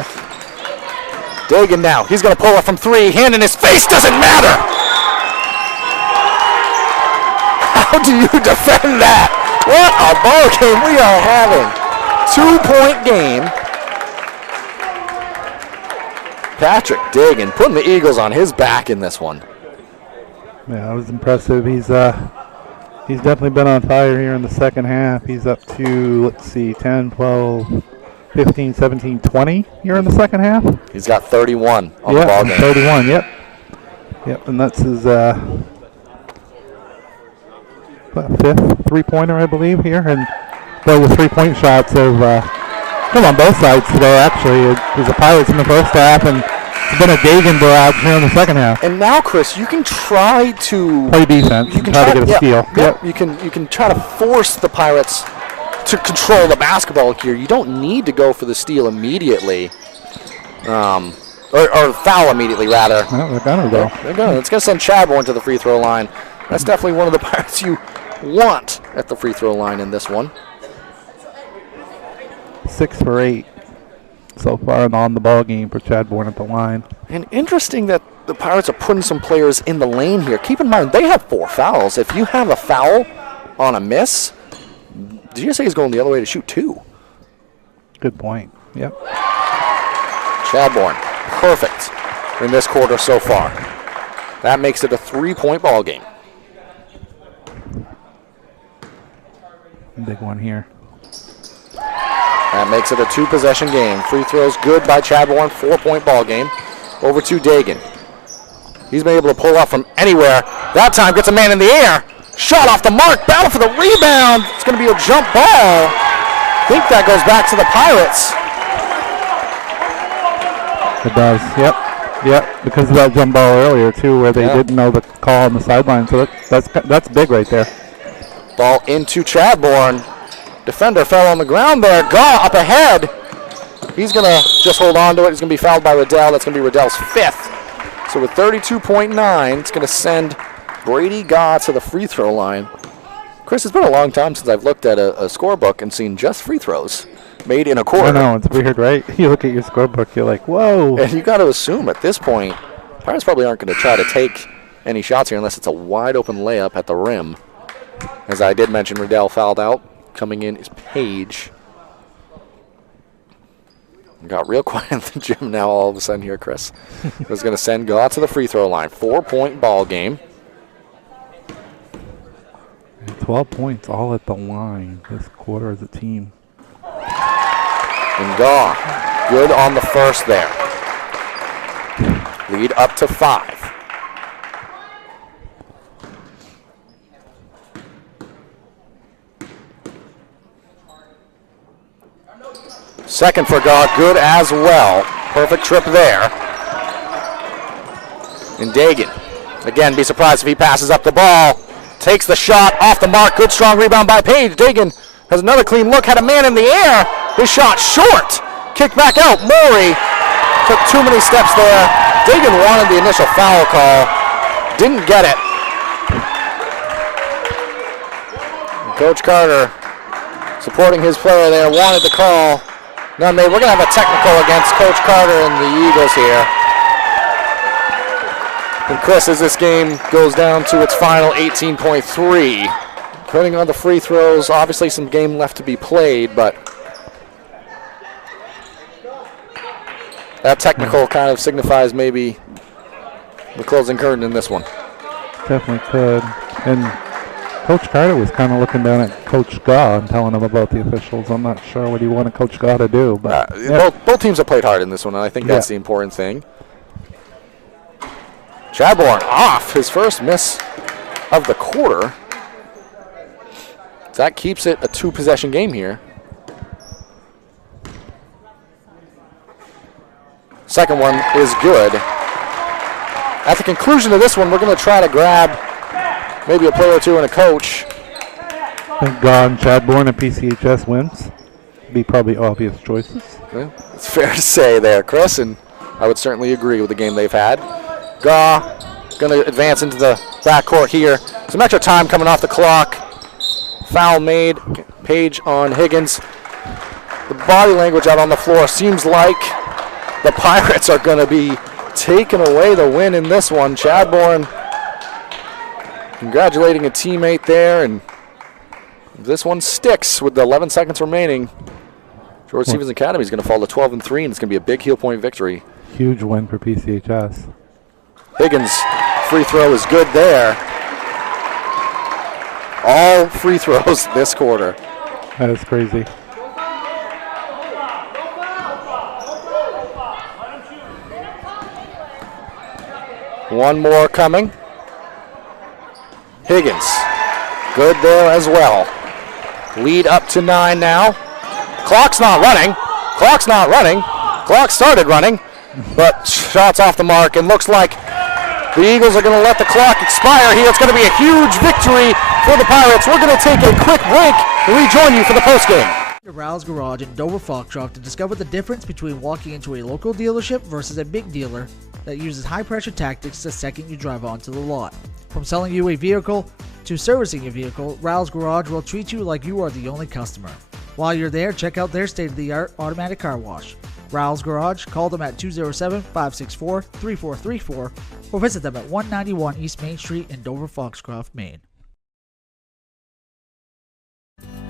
Dagan now. He's going to pull up from 3. Hand in his face. Doesn't matter. How do you defend that? What a ball game we are having. 2-point game. Patrick Dagan putting the Eagles on his back in this one. Yeah, that was impressive. He's definitely been on fire here in the second half. He's up to, let's see, 10, 12, 15, 17, 20 here in the second half. He's got 31 on the ball game. 31, yep. Yep, and that's his fifth three-pointer, I believe, here. And the 3-point shots have come on both sides today, actually. It was the Pirates in the first half, and it's been a Dagan barrage here in the second half. And now, Chris, you can try to play defense. You can try to get a steal. Yep. You can try to force the Pirates to control the basketball here. You don't need to go for the steal immediately, or foul immediately, rather. Well, they're gonna go. They're gonna. It's gonna send Chadbourne to the free throw line. That's definitely one of the Pirates you want at the free throw line in this one. 6 for 8 so far on the ball game for Chadbourne at the line. And interesting that the Pirates are putting some players in the lane here. Keep in mind, they have 4 fouls. If you have a foul on a miss, GSA is going the other way to shoot 2. Good point. Yep. Chadbourne, perfect in this quarter so far. That makes it a 3-point ball game. Big one here. That makes it a 2-possession game. Free throws good by Chadbourne. 4-point ball game. Over to Dagan. He's been able to pull off from anywhere. That time gets a man in the air. Shot off the mark. Battle for the rebound. It's going to be a jump ball. I think that goes back to the Pirates. It does. Yep. Because of that jump ball earlier too, where they didn't know the call on the sideline. So that's big right there. Ball into Chadbourne. Defender fell on the ground there. Gaw up ahead. He's going to just hold on to it. He's going to be fouled by Riddell. That's going to be Riddell's 5th. So with 32.9, it's going to send Brady Gaw to the free throw line. Chris, it's been a long time since I've looked at a scorebook and seen just free throws made in a quarter. I know, it's weird, right? You look at your scorebook, you're like, whoa. And you got to assume at this point, Pirates probably aren't going to try to take any shots here unless it's a wide open layup at the rim. As I did mention, Riddell fouled out. Coming in is Page. Got real quiet in the gym now all of a sudden here, Chris. Was going to send Gaw to the free throw line. 4-point ball game. 12 points all at the line this quarter as a team. And Gaw, good on the first there. Lead up to 5. Second for Gaw, good as well. Perfect trip there. And Dagan, again, be surprised if he passes up the ball. Takes the shot off the mark. Good strong rebound by Page. Dagan has another clean look. Had a man in the air. His shot short. Kicked back out. Maury took too many steps there. Dagan wanted the initial foul call. Didn't get it. And Coach Carter, supporting his player there, wanted the call. None made. We're going to have a technical against Coach Carter and the Eagles here. And Chris, as this game goes down to its final 18.3, putting on the free throws, obviously some game left to be played, but that technical kind of signifies maybe the closing curtain in this one. Definitely could. And Coach Carter was kind of looking down at Coach Gaw and telling him about the officials. I'm not sure what he wanted Coach Gaw to do. But both teams have played hard in this one, and I think that's the important thing. Chadbourne off his first miss of the quarter. That keeps it a 2-possession game here. Second one is good. At the conclusion of this one, we're going to try to grab maybe a player or two and a coach. I think Gaw and Chadbourne and PCHS wins. Be probably obvious choices. Yeah, it's fair to say there, Chris, and I would certainly agree with the game they've had. Gaw going to advance into the backcourt here. Some extra time coming off the clock. Foul made. Page on Higgins. The body language out on the floor seems like the Pirates are going to be taking away the win in this one. Chadbourne congratulating a teammate there, and This one sticks with the 11 seconds remaining. George Stevens Academy is going to fall to 12-3, and it's going to be a big heel point victory. Huge win for PCHS. Higgins' free throw is good there. All free throws this quarter. That is crazy. One more coming. Higgins, good there as well. Lead up to 9 now. Clock's not running. Clock started running, but shots off the mark, and looks like the Eagles are going to let the clock expire here. It's going to be a huge victory for the Pirates. We're going to take a quick break and rejoin you for the postgame. Rouse Garage in Dover Foxcroft to discover the difference between walking into a local dealership versus a big dealer that uses high-pressure tactics the second you drive onto the lot. From selling you a vehicle to servicing your vehicle, Rouse Garage will treat you like you are the only customer. While you're there, check out their state-of-the-art automatic car wash. Rouse Garage, call them at 207-564-3434 or visit them at 191 East Main Street in Dover Foxcroft, Maine.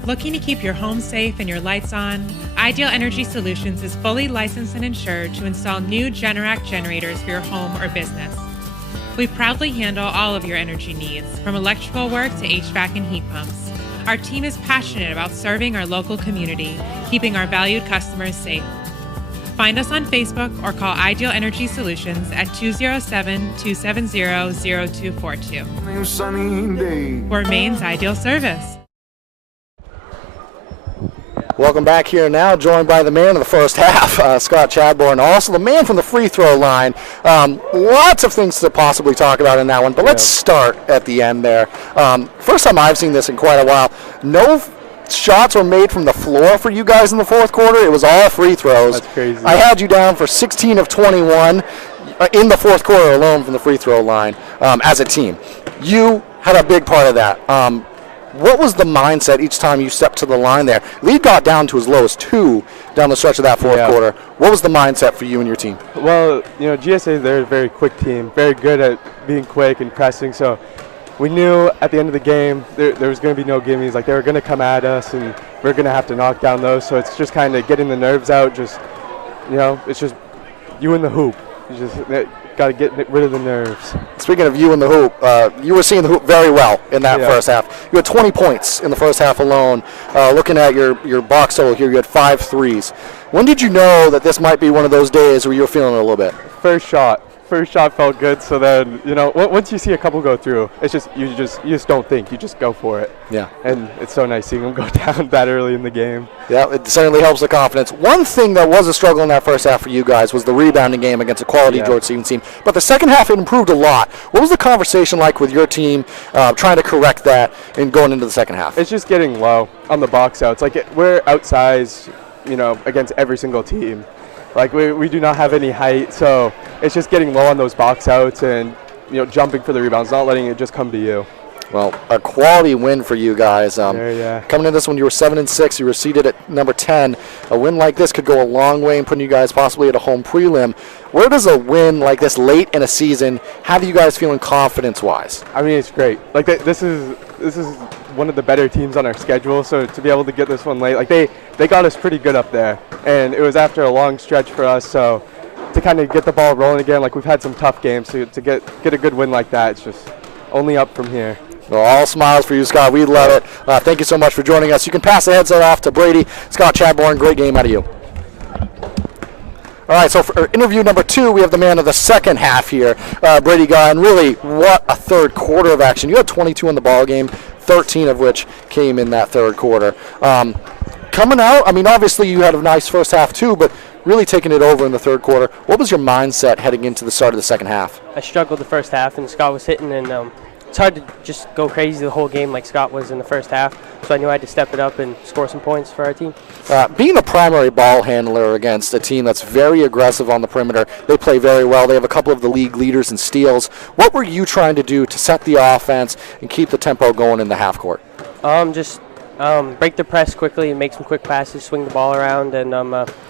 Looking to keep your home safe and your lights on? Ideal Energy Solutions is fully licensed and insured to install new Generac generators for your home or business. We proudly handle all of your energy needs, from electrical work to HVAC and heat pumps. Our team is passionate about serving our local community, keeping our valued customers safe. Find us on Facebook or call Ideal Energy Solutions at 207-270-0242. We're Maine's ideal service. Welcome back here now, joined by the man of the first half, Scott Chadbourne, also the man from the free throw line. Lots of things to possibly talk about in that one, but let's start at the end there. First time I've seen this in quite a while. No shots were made from the floor for you guys in the fourth quarter. It was all free throws. That's crazy. I had you down for 16 of 21 in the fourth quarter alone from the free throw line as a team. You had a big part of that. What was the mindset each time you stepped to the line there? Lead got down to as low as 2 down the stretch of that fourth quarter. What was the mindset for you and your team? Well, GSA, they're a very quick team, very good at being quick and pressing. So we knew at the end of the game there was going to be no gimmies. Like, they were going to come at us, and we are going to have to knock down those. So it's just kind of getting the nerves out. Just, it's just you in the hoop. You just got to get rid of the nerves. Speaking of you in the hoop, you were seeing the hoop very well in that first half. You had 20 points in the first half alone. Looking at your box total here, you had 5 threes. When did you know that this might be one of those days where you were feeling it a little bit? First shot felt good. So then, once you see a couple go through, it's just you just don't think, you just go for it. Yeah. And it's so nice seeing them go down that early in the game. Yeah, it certainly helps the confidence. One thing that was a struggle in that first half for you guys was the rebounding game against a quality George Stevens team. But the second half, it improved a lot. What was the conversation like with your team trying to correct that and going into the second half? It's just getting low on the box outs. Like, we're outsized, against every single team. Like, we do not have any height, so it's just getting low on those box outs and, jumping for the rebounds, not letting it just come to you. Well, a quality win for you guys. Coming into this one, you were 7-6. You were seated at number 10. A win like this could go a long way in putting you guys possibly at a home prelim. Where does a win like this late in a season have you guys feeling confidence-wise? I mean, it's great. Like, this is one of the better teams on our schedule, so to be able to get this one late, like, they got us pretty good up there, and it was after a long stretch for us, so to kind of get the ball rolling again, like, we've had some tough games, so to get a good win like that, it's just only up from here. Well, all smiles for you, Scott. We love it. Thank you so much for joining us. You can pass the headset off to Brady. Scott Chadbourne, great game out of you. All right, so for interview number 2, we have the man of the second half here, Brady Guy, and really, what a third quarter of action. You had 22 in the ball game, 13 of which came in that third quarter. Coming out, I mean, obviously you had a nice first half too, but really taking it over in the third quarter. What was your mindset heading into the start of the second half? I struggled the first half, and Scott was hitting, and it's hard to just go crazy the whole game like Scott was in the first half, so I knew I had to step it up and score some points for our team. Being the primary ball handler against a team that's very aggressive on the perimeter, they play very well. They have a couple of the league leaders in steals. What were you trying to do to set the offense and keep the tempo going in the half court? Just break the press quickly and make some quick passes, swing the ball around, and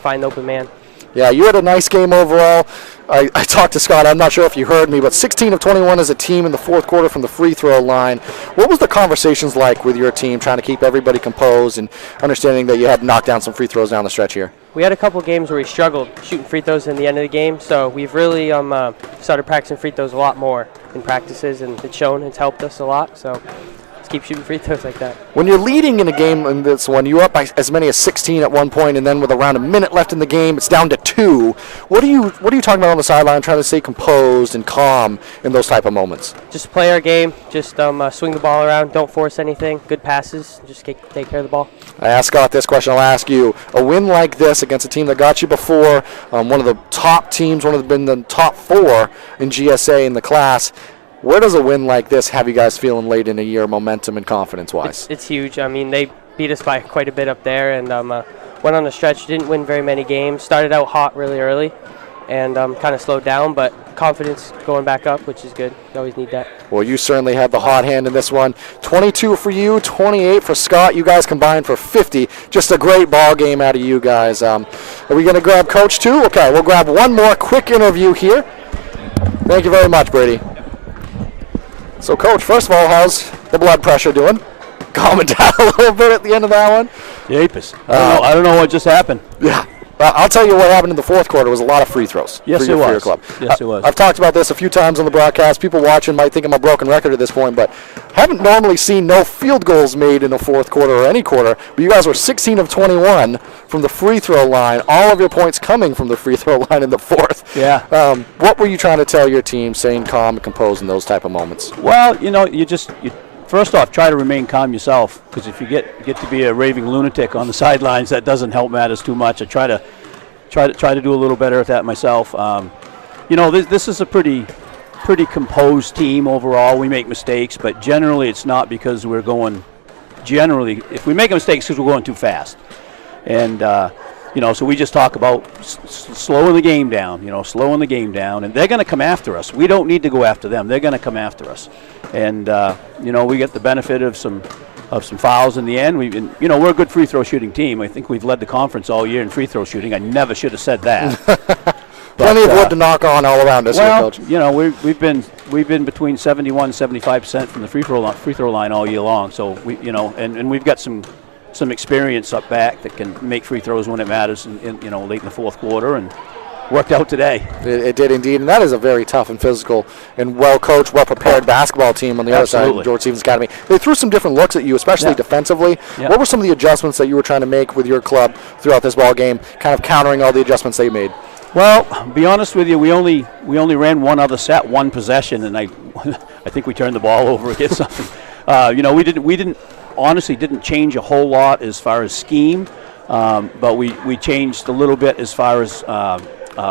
find the open man. Yeah, you had a nice game overall. I talked to Scott. I'm not sure if you heard me, but 16 of 21 as a team in the fourth quarter from the free throw line. What was the conversations like with your team, trying to keep everybody composed and understanding that you had knocked down some free throws down the stretch here? We had a couple games where we struggled shooting free throws in the end of the game, so we've really started practicing free throws a lot more in practices, and it's shown. It's helped us a lot, so let's keep shooting free throws like that. When you're leading in a game in this one, you're up by as many as 16 at one point, and then with around a minute left in the game, it's down to 2. What are you talking about on the sideline, trying to stay composed and calm in those type of moments? Just play our game, just swing the ball around, don't force anything, good passes, just take care of the ball. I asked Scott this question, I'll ask you. A win like this against a team that got you before, one of the top teams, been the top 4 in GSA in the class, where does a win like this have you guys feeling late in the year, momentum and confidence-wise? It's huge. I mean, they beat us by quite a bit up there, and went on the stretch, didn't win very many games, started out hot really early, and kind of slowed down, but confidence going back up, which is good. You always need that. Well, you certainly had the hot hand in this one. 22 for you, 28 for Scott. You guys combined for 50. Just a great ball game out of you guys. Are we going to grab Coach too? Okay, we'll grab one more quick interview here. Thank you very much, Brady. So, Coach, first of all, how's the blood pressure doing? Calming down a little bit at the end of that one? Yapus. I don't know what just happened. Yeah. I'll tell you what happened in the fourth quarter was a lot of free throws. Yes, for your club. Yes, it was. I've talked about this a few times on the broadcast. People watching might think I'm a broken record at this point, but haven't normally seen no field goals made in the fourth quarter or any quarter. But you guys were 16 of 21 from the free throw line. All of your points coming from the free throw line in the fourth. Yeah. What were you trying to tell your team, staying calm and composed in those type of moments? Well, you first off, try to remain calm yourself, because if you get to be a raving lunatic on the sidelines, that doesn't help matters too much. I try to do a little better at that myself. This is a pretty composed team overall. We make mistakes, but generally it's not because we're going. Generally, if we make a mistake, it's because we're going too fast, and so we just talk about slowing the game down. Slowing the game down, and they're going to come after us. We don't need to go after them. They're going to come after us, and we get the benefit of some fouls in the end. We're a good free throw shooting team. I think we've led the conference all year in free throw shooting. I never should have said that. Plenty of wood to knock on all around us, well, here, Coach. we've been between 71 and 75% from the free throw line all year long. So and we've got some experience up back that can make free throws when it matters. Late in the fourth quarter, and worked out today. It did indeed, and that is a very tough and physical and well-coached, well-prepared basketball team on the other side of George Stevens Academy. They threw some different looks at you, especially defensively. Yeah. What were some of the adjustments that you were trying to make with your club throughout this ball game, kind of countering all the adjustments they made? Well, to be honest with you, we only ran one other set, one possession, and I think we turned the ball over against something. We honestly didn't change a whole lot as far as scheme, but we changed a little bit as far as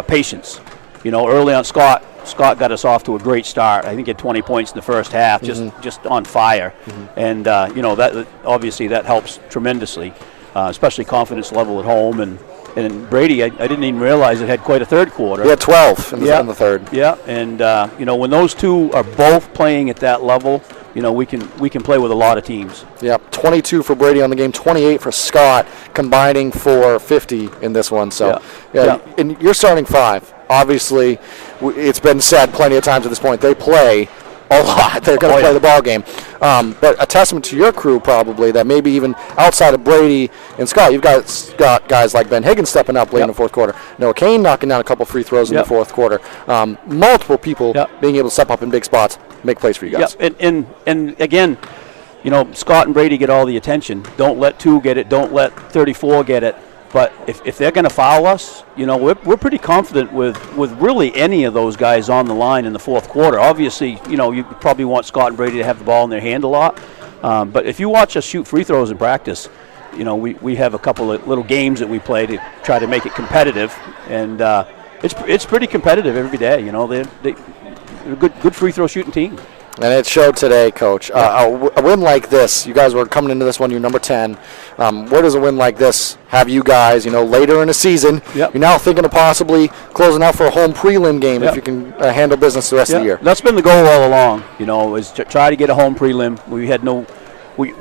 patience. Early on, Scott got us off to a great start. I think he had 20 points in the first half, just on fire. Mm-hmm. And that obviously that helps tremendously, especially confidence level at home. And Brady, I didn't even realize it had quite a third quarter. He had 12 in the third. Yeah, and when those two are both playing at that level, we can play with a lot of teams. Yep, 22 for Brady on the game, 28 for Scott, combining for 50 in this one. So, yeah. And you're starting 5. Obviously, it's been said plenty of times at this point, they play a lot. They're going to play the ball game. But a testament to your crew, probably, that maybe even outside of Brady and Scott, you've got guys like Ben Higgins stepping up late in the fourth quarter. Noah Kane knocking down a couple free throws in the fourth quarter. Multiple people being able to step up in big spots, make plays for you guys. And again, Scott and Brady get all the attention. Don't let 2 get it. Don't let 34 get it. But if they're going to foul us, we're pretty confident with really any of those guys on the line in the fourth quarter. Obviously, you probably want Scott and Brady to have the ball in their hand a lot. But if you watch us shoot free throws in practice, we have a couple of little games that we play to try to make it competitive, and it's pretty competitive every day. They're a good free throw shooting team. And it showed today, Coach. A win like this, you guys were coming into this one, you're number 10. Where does a win like this have you guys, later in the season? Yep. You're now thinking of possibly closing out for a home prelim game if you can handle business the rest of the year. That's been the goal all along, is to try to get a home prelim. We had no we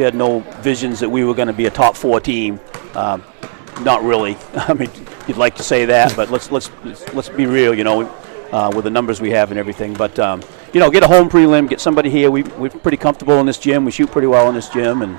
had no visions that we were going to be a top 4 team. not really. I mean, you'd like to say that, but let's be real. You know, with the numbers we have and everything. But you know, get a home prelim, get somebody here. We're pretty comfortable in this gym. We shoot pretty well in this gym, and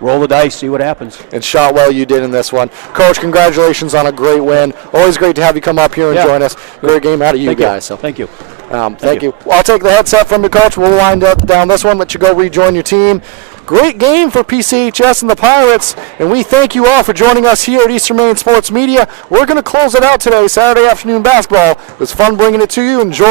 roll the dice, see what happens. And shot well you did in this one. Coach, congratulations on a great win. Always great to have you come up here and join us. Great game out of you guys. So. Thank you. Thank you. Well, I'll take the headset from you, Coach. We'll wind up down this one, let you go rejoin your team. Great game for PCHS and the Pirates, and we thank you all for joining us here at Eastern Maine Sports Media. We're going to close it out today, Saturday afternoon basketball. It was fun bringing it to you. Enjoy.